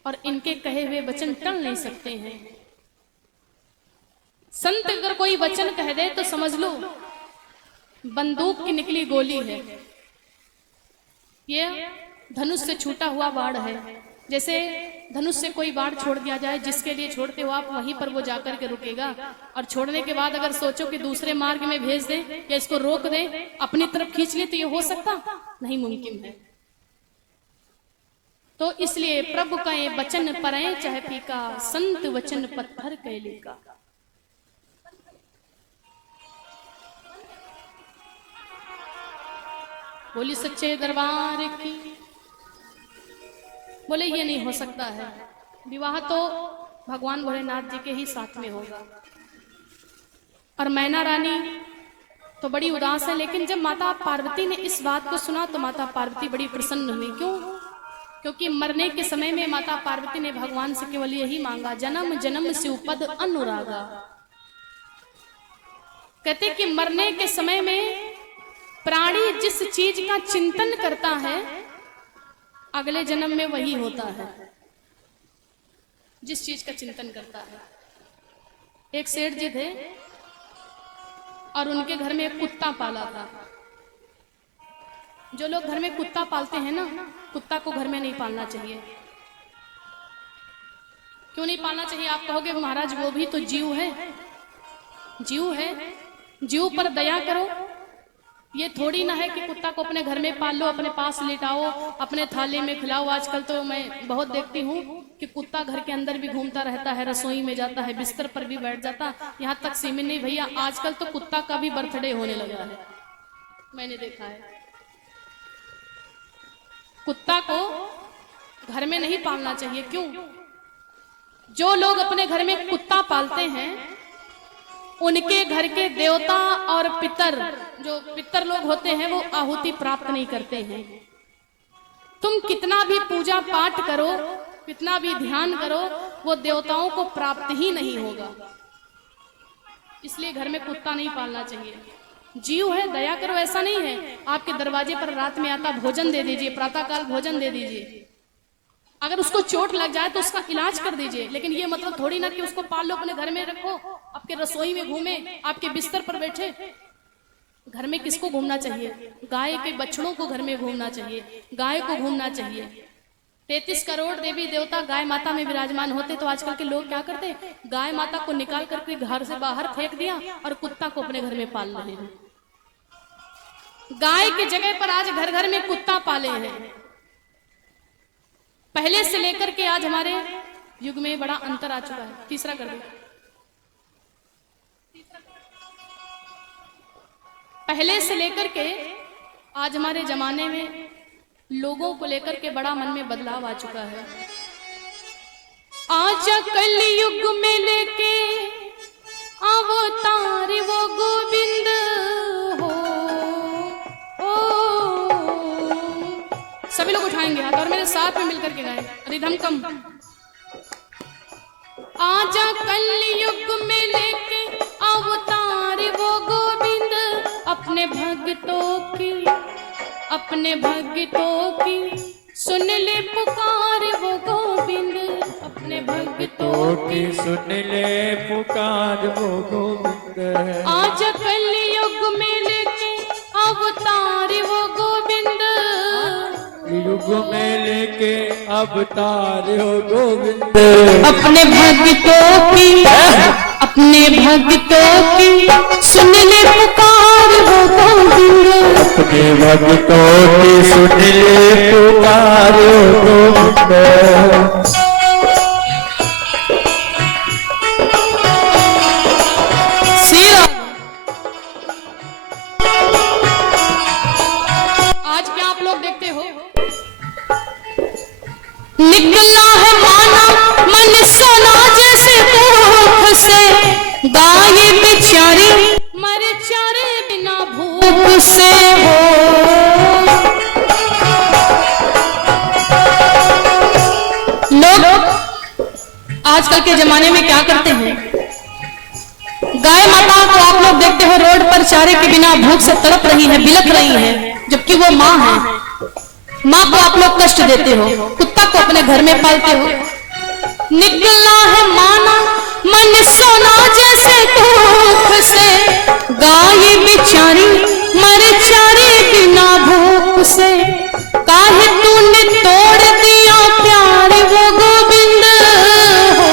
और इनके कहे हुए वचन टल नहीं सकते हैं। संत अगर कोई वचन कह दे तो समझ लो बंदूक की निकली गोली है, ये धनुष से छूटा हुआ बाण है। जैसे धनुष से कोई बाण छोड़ दिया जाए, जिसके लिए छोड़ते हो आप वहीं पर वो जाकर के रुकेगा, और छोड़ने के बाद अगर सोचो कि दूसरे मार्ग में भेज दे या इसको रोक दे, अपनी तरफ खींच ले, तो ये हो सकता नहीं, मुमकिन है। तो इसलिए प्रभु का ये वचन परे चाहे फीका, संत वचन पत्थर कैले का। बोली सच्चे दरबार की। बोले ये नहीं हो सकता है, विवाह तो भगवान भोलेनाथ जी के ही साथ में होगा। और मैना रानी तो बड़ी उदास है, लेकिन जब माता पार्वती ने इस बात को सुना तो माता पार्वती बड़ी प्रसन्न हुई। क्यों? क्योंकि मरने के समय में माता पार्वती ने भगवान से केवल यही मांगा, जन्म जन्म शिवपद अनुरागा। कहते कि मरने के समय में प्राणी जिस चीज का चिंतन करता है अगले जन्म में वही होता है, जिस चीज का चिंतन करता है। एक सेठ जी थे और उनके घर में एक कुत्ता पाला था। जो लोग घर में कुत्ता पालते हैं ना, कुत्ता को घर में नहीं पालना चाहिए। क्यों नहीं पालना चाहिए? आप कहोगे महाराज वो भी तो जीव है। जीव है, जीव पर दया करो। ये थोड़ी ना है कि कुत्ता को अपने घर में पाल लो, अपने पास लेटाओ, अपने थाली में खिलाओ। आजकल तो मैं बहुत देखती हूँ कि कुत्ता घर के अंदर भी घूमता रहता है, रसोई में जाता है, बिस्तर पर भी बैठ जाता। यहाँ तक सीमित नहीं भैया, आजकल तो कुत्ता का भी बर्थडे होने लगा है, मैंने देखा है। कुत्ता को घर में नहीं पालना चाहिए। क्यों? जो लोग अपने घर में कुत्ता पालते हैं उनके घर के देवता और पितर, जो पितर लोग होते हैं, वो आहुति प्राप्त नहीं करते हैं। तुम कितना भी पूजा पाठ करो, कितना भी ध्यान करो, वो देवताओं को प्राप्त ही नहीं होगा। इसलिए घर में कुत्ता नहीं पालना चाहिए। जीव है, दया करो। ऐसा नहीं है आपके दरवाजे पर रात में आता भोजन दे दीजिए, प्रातःकाल भोजन दे दीजिए। अगर उसको चोट लग जाए तो उसका इलाज कर दीजिए, लेकिन ये मतलब थोड़ी ना कि उसको पाल लो, अपने घर में रखो, आपके रसोई में घूमे, आपके बिस्तर पर बैठे। घर में किसको घूमना चाहिए? गाय के बछड़ों को घर में घूमना चाहिए, गाय को घूमना चाहिए। 33 करोड़ देवी देवता गाय माता में विराजमान होते तो आजकल के लोग क्या करते? गाय माता को निकाल करके घर से बाहर फेंक दिया और कुत्ता को अपने घर में पाल रहे हैं। गाय की जगह पर आज घर घर में कुत्ता पाले हैं। पहले से लेकर के आज हमारे युग में बड़ा अंतर आ चुका है। तीसरा कर दो। पहले से लेकर के आज हमारे जमाने में लोगों को लेकर के बड़ा मन में बदलाव आ चुका है। आज कल युग में लेके अवतार वो गोविंद हो। सभी लोग उठाएंगे हाथ और मेरे साथ में मिलकर के गाएं, रिदम कम। आज कल युग में लेके अवतार वो गोविंद, अपने भक्तों की सुन ले पुकार वो गोविंद, अपने भक्तों की सुन ले पुकार वो गोविंद। आज कल युग में लेके अवतार वो गोविंद, युग में लेके अवतार हो गोविंद। अपने भक्तों की सुन ले पुकार वो गोविंद, अपने भक्तों की सुन ले पुकार हो गोविंद। आज क्या आप लोग देखते हो, निकला है माना मन सोना जैसे भूख से, गाय बेचारी मर चारे बिना भूख से हो। लोग आजकल के जमाने में क्या करते हैं, गाय माता को आप लोग देखते हो रोड पर चारे के बिना भूख से तड़प रही है, बिलख रही है, जबकि वो माँ है। माँ को आप लोग कष्ट देते हो, कुत्ता को अपने घर में पालते हो। निकला है माना मन सोना जैसे भूख से, गाय बेचारी मर चारे बिना भूख से, काहे तूने तोड़ दिया प्यार वो गोविंद हो।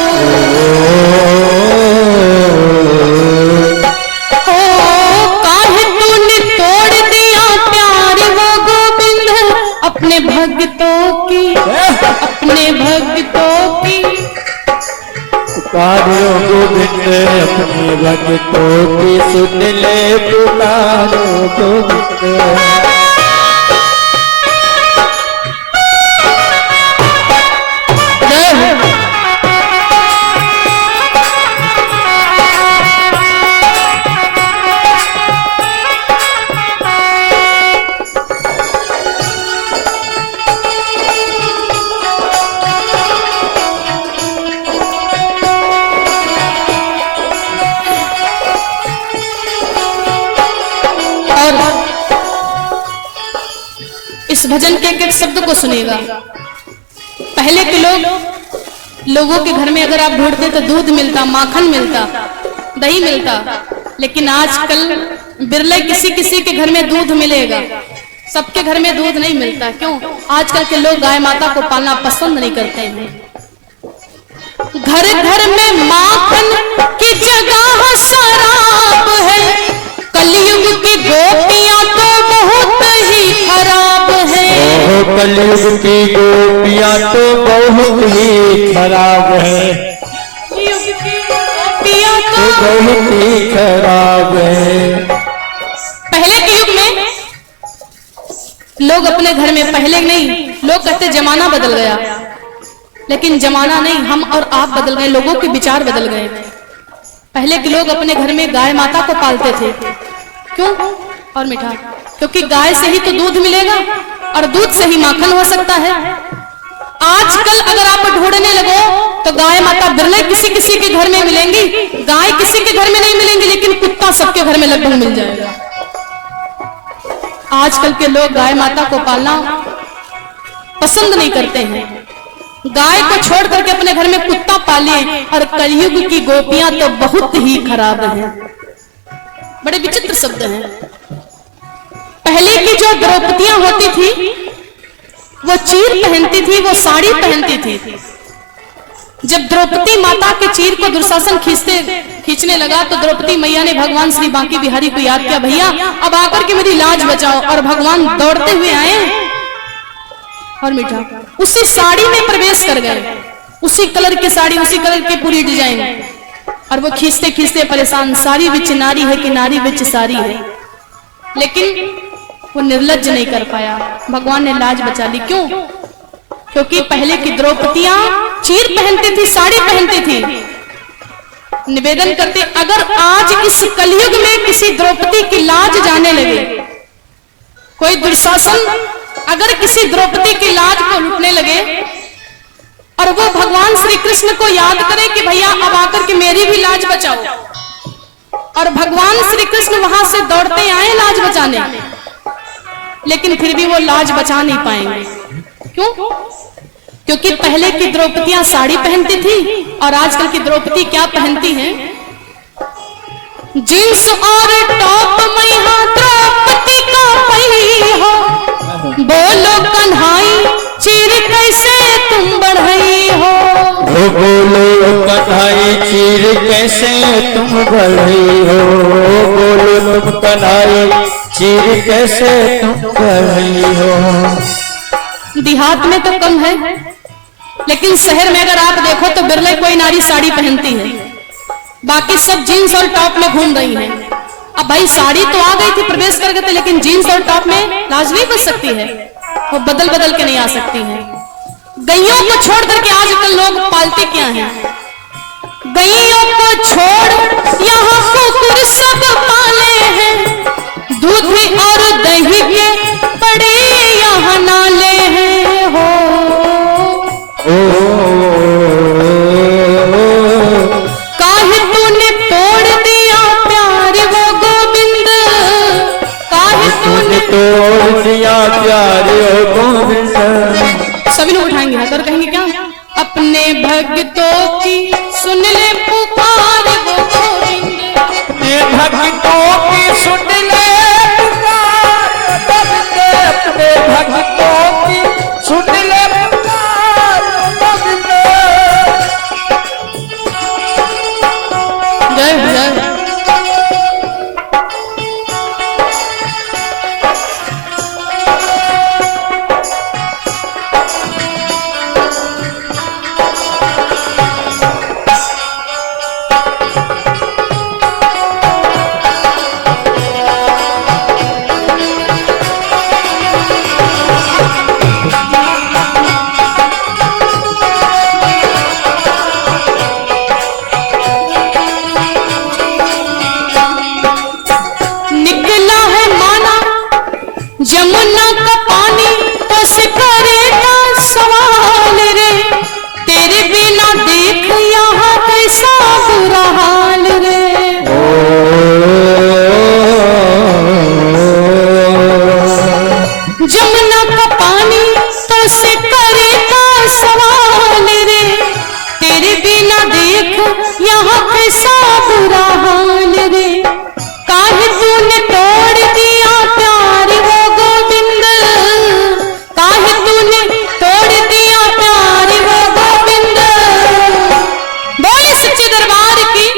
काहे तूने तोड़ दिया प्यार वो गोविंद, अपने भक्तों की पुकारो गोविंद, अपने भक्तों की सुन ले पुकारो गोविंद। इस भजन के एक एक शब्द को सुनेगा। पहले के लोगों के घर में अगर आप ढूंढते तो दूध मिलता, माखन मिलता, दही मिलता, लेकिन आजकल बिरले किसी किसी के घर में दूध मिलेगा, सबके घर में दूध नहीं मिलता। क्यों? आजकल के लोग गाय माता को पालना पसंद नहीं करते हैं। घर घर में माखन की जगह शराब है, कलयुग की गोपियां तो बहुत ही खराब है। कलयुग की गोपियां तो बहुत ही खराब है, कलयुग की गोपियां तो बहुत ही खराब है। पहले के युग में लोग अपने घर में, पहले नहीं, लोग कहते जमाना बदल गया, लेकिन जमाना नहीं, हम और आप बदल गए, लोगों के विचार बदल गए। पहले के लोग अपने घर में गाय माता को पालते थे। क्यों? और मीठा, क्योंकि गाय से ही तो दूध मिलेगा और दूध से ही माखन हो सकता है। आजकल अगर आप ढूंढने लगो तो गाय माता बिरले किसी किसी के घर में मिलेंगी, गाय किसी के घर में नहीं मिलेंगी, लेकिन कुत्ता सबके घर में लगभग मिल जाएगा। आजकल के लोग गाय माता को पालना पसंद नहीं करते हैं। गाय को छोड़ करके अपने घर में कुत्ता पालिए, और कलयुग की गोपियां तो बहुत ही खराब हैं। बड़े विचित्र शब्द हैं। पहले की जो द्रौपदियां होती थी वो चीर पहनती थी, वो साड़ी पहनती थी। जब द्रौपदी माता के चीर को दुशासन खींचने लगा तो द्रौपदी मैया ने भगवान श्री बांके बिहारी को याद किया, भैया अब आकर के मेरी लाज बचाओ। और भगवान दौड़ते हुए आए और मीठा उसी साड़ी में प्रवेश कर गए, उसी कलर की साड़ी, उसी कलर की पूरी डिजाइन, और वो खींचते खींचते परेशान, सारी बिच नारी है कि नारी बिच सारी है, लेकिन वो निर्लज्ज नहीं कर पाया। भगवान ने लाज बचा ली। क्यों? क्योंकि पहले की द्रौपदियां चीर पहनती थी, साड़ी पहनती थी। निवेदन करते, अगर आज इस कलयुग में किसी द्रौपदी की लाज जाने लगे, कोई दुशासन अगर किसी द्रौपदी की लाज को लूटने लगे और वो भगवान श्री कृष्ण को याद करे कि भैया अब आकर के मेरी भी लाज बचाओ, और भगवान श्री कृष्ण वहां से दौड़ते आए लाज बचाने, लेकिन फिर भी वो लाज बचा नहीं पाएंगे। क्यों? क्योंकि पहले की द्रौपदियां साड़ी पहनती थी और आजकल की द्रौपदी क्या पहनती हैं? जींस और टॉप मैया द्रौपदी का पही हो, बोलो कन्हाई चीर कैसे तुम बढ़ई हो। बोलो कन्हाई चीर कैसे तुम बढ़ई हो, बोलो तुम कन्हाई चीर कैसे तुम बढ़ई हो। देहात में तो कम है, लेकिन शहर में अगर आप देखो तो बिरले कोई नारी साड़ी पहनती है, बाकी सब जीन्स और टॉप में घूम रही है। अब भाई साड़ी तो आ गई थी, प्रवेश कर गए थे, लेकिन जीन्स और टॉप में लाज नहीं बच सकती है, वो बदल बदल के नहीं आ सकती है। गैयों को छोड़ करके आजकल लोग पालते क्या हैं? गैयों को छोड़ यहाँ कुकुर सब पाले हैं, दूध और दही के बड़े यहाँ नाले हैं हो। काहे तूने तोड़ दिया प्यार वो गोविंद, काहे तूने तोड़ दिया प्यार वो गोविंद। सभी लोग उठाएंगे हाथ और कहेंगे क्या? अपने भक्तों की सुन ले पुकार वो गोविंद, अपने भक्तों की सुन ले पुकार गोविंद, अपने भक्तों की सुन ले पुकार गोविंद। जय जय। जमुना का पानी तो से करेगा सवाल रे, तेरे बिना देख यहाँ कैसा बुरा हाल रे। जमुना का कैसा बुरा हाल रे, काहे तूने तोड़ दिया प्यार वो गोविंद, काहे तूने तोड़ दिया प्यार वो गोविंद। बोले सच्चे दरबार की।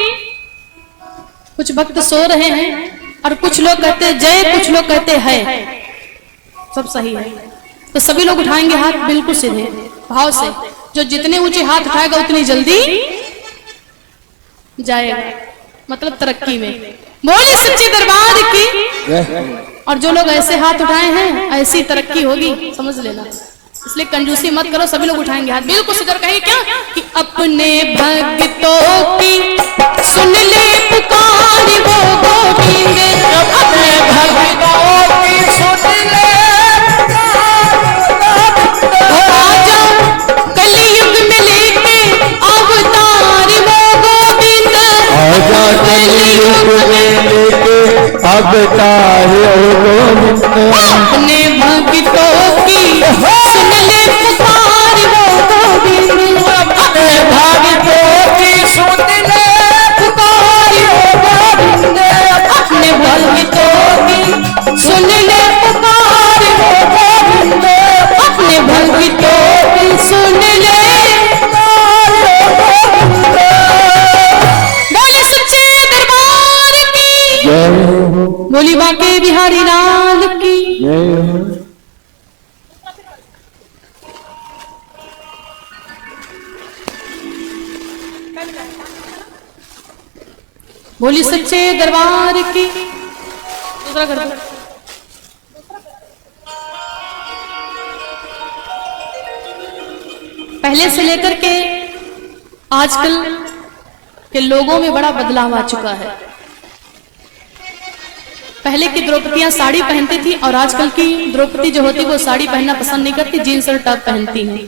कुछ भक्त सो रहे हैं और कुछ लोग कहते जय, कुछ लोग कहते है। सब सही है तो सभी लोग उठाएंगे हाथ बिल्कुल सीधे भाव से। जो जितने ऊंचे हाथ उठाएगा उतनी जल्दी जाएगा, मतलब तरक्की में। बोले सच्चे दरबार की। और जो लोग ऐसे हाथ उठाए हैं ऐसी तरक्की होगी, समझ लेना। इसलिए कंजूसी मत करो, सभी लोग उठाएंगे हाथ बिल्कुल सीधे। कहिए क्या कि अपने भक्तों की सुन ले पुकार वो गोविंद, अपने भक्तों की सुन ले आजा कलयुग में लेके अवतार वो गोविंद, आजा कलयुग में लेके अवतार वो गोविंद। अपने भक्तों की सुन ले पुकार वो गोविंद, अपने भक्तों की सुन ले पुकार वो गोविंद, अपने भक्तों की सुन ले पुकार वो गोविंद, अपने भक्तों की सुन ले पुकार वो गोविंद। बोले सच्चे दरबार की। जय हो, बोली बांके बिहारी लाल की। जय हो। बोली सच्चे दरबार की। दूसरा कर दो। पहले से लेकर के आजकल के लोगों में बड़ा बदलाव आ चुका है। पहले की द्रौपदियां साड़ी पहनती थी और आजकल की द्रौपदी जो होती वो साड़ी पहनना पसंद नहीं करती, जीन्स और टॉप पहनती हैं।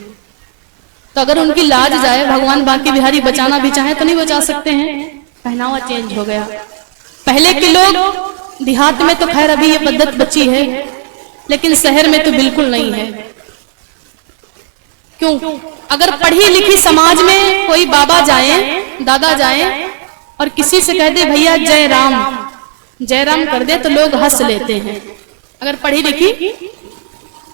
तो अगर उनकी लाज जाए, भगवान बांके बिहारी बचाना भी चाहे तो नहीं बचा सकते हैं। पहनावा चेंज हो गया। पहले के लोग देहात में तो खैर अभी ये पद्धत बची है, लेकिन शहर में तो बिल्कुल नहीं है। क्यों? अगर पढ़ी लिखी समाज में कोई बाबा जाए, दादा जाए और किसी से कह दे भैया जय राम, जय राम कर दे तो लोग हंस लेते हैं। अगर पढ़ी लिखी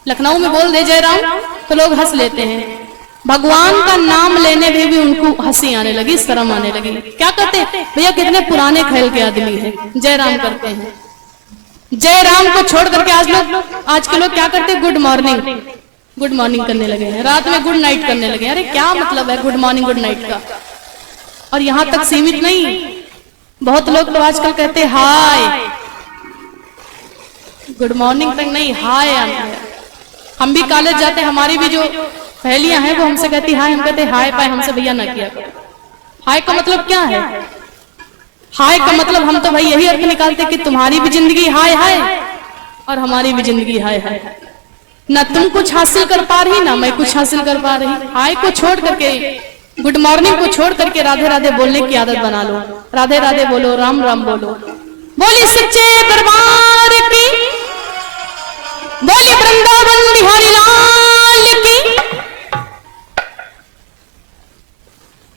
लखनऊ में बोल दे जय राम तो लोग हंस लेते हैं। भगवान का नाम लेने में भी उनको हंसी आने लगी, शर्म आने लगी। क्या कहते हैं भैया कितने पुराने ख्याल के आदमी हैं, जय राम करते हैं। जय राम को छोड़ करके आज के लोग क्या करते हैं, गुड मॉर्निंग, गुड मॉर्निंग करने लगे हैं। रात में गुड नाइट करने लगे। अरे क्या मतलब है गुड मॉर्निंग गुड नाइट का? और यहां तक सीमित नहीं, बहुत लोग तो आजकल कहते हैं हाय, गुड मॉर्निंग तक नहीं, हाय आना है। हम भी कॉलेज जाते, हमारी भी जो सहेलियां हैं वो हमसे कहती हाय, हम कहते हाय पाए हमसे भैया ना किया करो। हाय का मतलब क्या है? हाय का मतलब हम तो भाई यही अर्थ निकालते कि तुम्हारी भी जिंदगी हाय हाय और हमारी भी जिंदगी हाय हाय। ना तुम कुछ हासिल कर पा रही ना मैं कुछ हासिल कर पा रही। हाय को छोड़ करके, गुड मॉर्निंग को छोड़ करके राधे राधे बोलने की आदत बना लो। राधे राधे बोलो, राम राम बोलो। बोली सच्चे दरबार की। बोली वृंदावन बिहारी लाल की।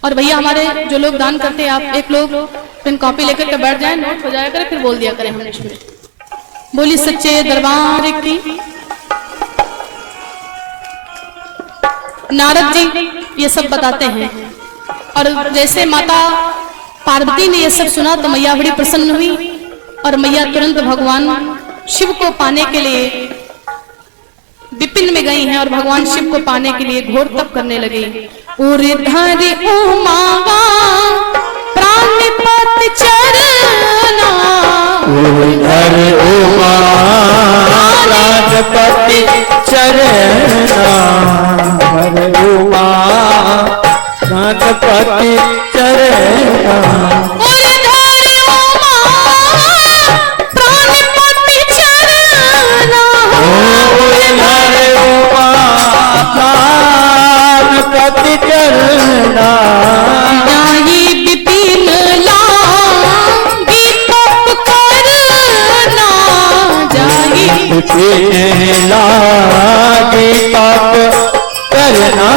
और भैया हमारे जो लोग दान करते हैं, आप एक लोग पेन कॉपी लेकर के बैठ जाए, नोट हो जाया करें, फिर बोल दिया करें हमने इसमें। बोली सच्चे दरबार की। नारद जी ये सब बताते हैं और जैसे माता पार्वती ने ये सब सुना तो मैया बड़ी प्रसन्न हुई और मैया तुरंत भगवान शिव को पाने के लिए विपिन में गई हैं और भगवान शिव को पाने के लिए घोर तप करने लगी। उर्धर उमावा प्राणपत चरना, उर्धर उमा प्राणपति चरना, हर उमा प्राणपति चरना। लागे पाप करना,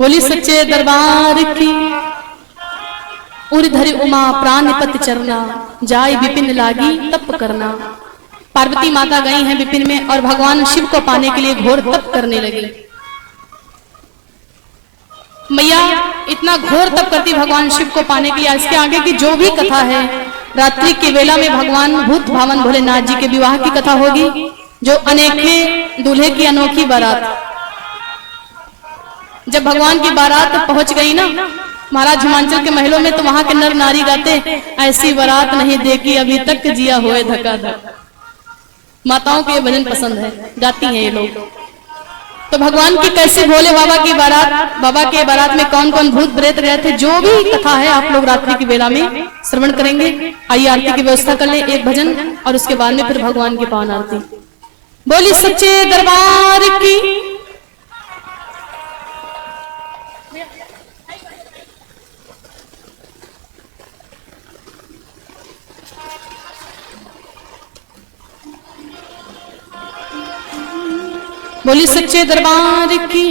बोली सच्चे दरबार की। उर धरि उमा प्राणपति चरना, जाय विपिन लागी तप करना। पार्वती माता गई हैं विपिन में और भगवान शिव को पाने के लिए घोर तप करने लगी। मैया इतना घोर तप करती भगवान शिव को पाने के लिए। इसके आगे की जो भी कथा है, रात्रि के वेला में भगवान भूत भावन भोलेनाथ जी के विवाह की कथा होगी, जो अनेके दूल्हे की अनोखी बारात। जब भगवान की बारात पहुंच गई ना महाराज हिमाचल के महलों में, तो वहां के नर नारी गाते, ऐसी बारात नहीं देखी अभी तक जिया हुए धक्का धक। माताओं के ये भजन पसंद है, गाती हैं ये लोग। तो भगवान की कैसे भोले बाबा की बारात, बाबा के बारात में कौन कौन भूत प्रेत गए थे, जो भी कथा है आप लोग रात्रि की बेला में श्रवण करेंगे। आइए आरती की व्यवस्था कर ले, एक भजन और उसके बाद में फिर भगवान की पावन आरती। बोली सच्चे दरबार की। बोली सच्चे दरबार की।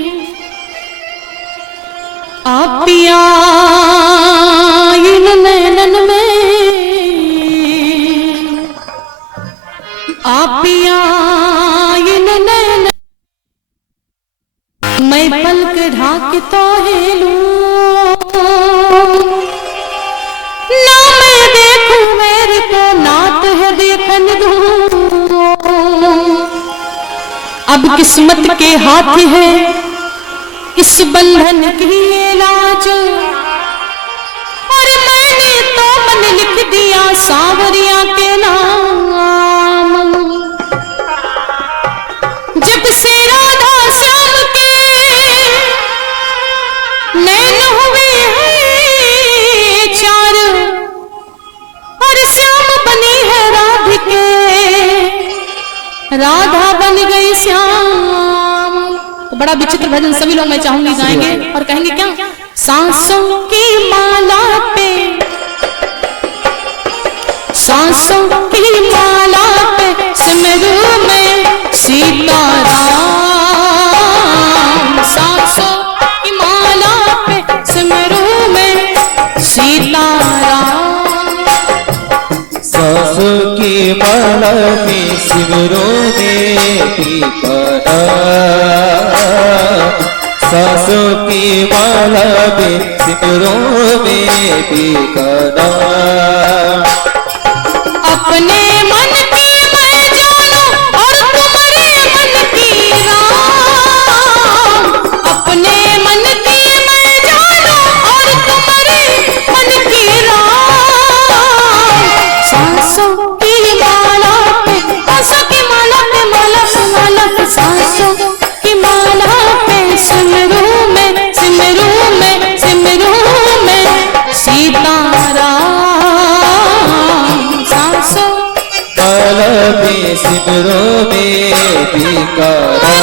आप पिया इन नैनन में, आप पिया इन नैनन, मैं पलक ढाक तो हेलूं, ना मैं देखूं मेरे को नात है देखन दूं। अब किस्मत के हाथ है इस बंधन की लाज, और मैंने तो मन लिख दिया सांवरिया के नाम। जब से राधा श्याम के नैन हुए हैं चार, और श्याम बनी है राधिके, राधा बन गई श्याम। तो बड़ा विचित्र भजन सभी लोग मैं चाहूंगी गाएंगे और कहेंगे क्या, सांसों की माला पे, सांसों की माला पे सिमरू में सीताराम। सांसों की माला पे सिमरू में सीताराम। सांसों की माला में सिमरों में टीकारा, सांसों की माला में सिमरों में टीकारा। अपने मन की मैं जानूं और तुम्हारे मन की राम, अपने मन की मैं जानूं और तुम्हारे मन की राम। सांसों की माला पे, सांसों की माला पे, माला पे माला पे, सांसों की माला पे सिमरू में, सिमरू में, सिमरू में सीताराम। सांसों माला में सिमरों में टीकारा।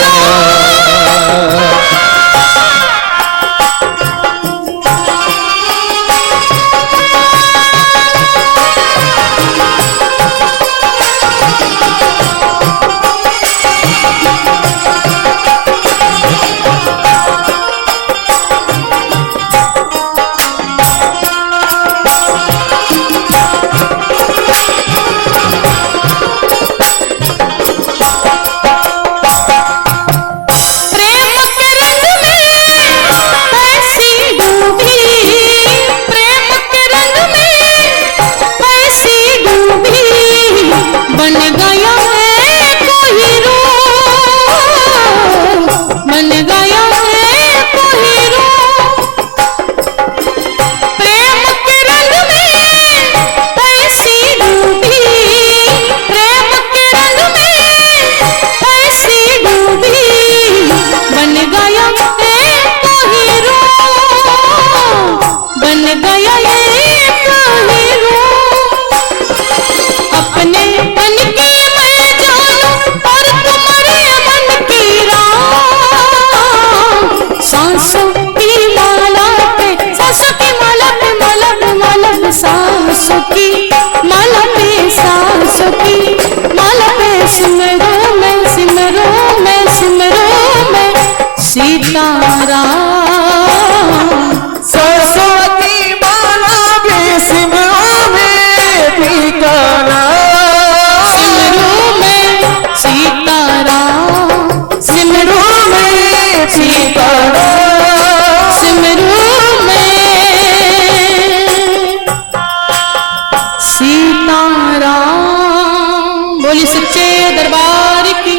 बोली सच्चे दरबार की।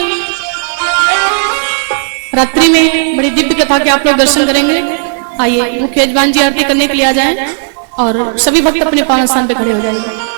रात्रि में बड़ी दिव्य कथा के आप लोग दर्शन करेंगे। आइए मुख्य यजमान जी आरती करने के लिए आ जाएं और सभी भक्त अपने पावन स्थान पे खड़े हो जाएंगे।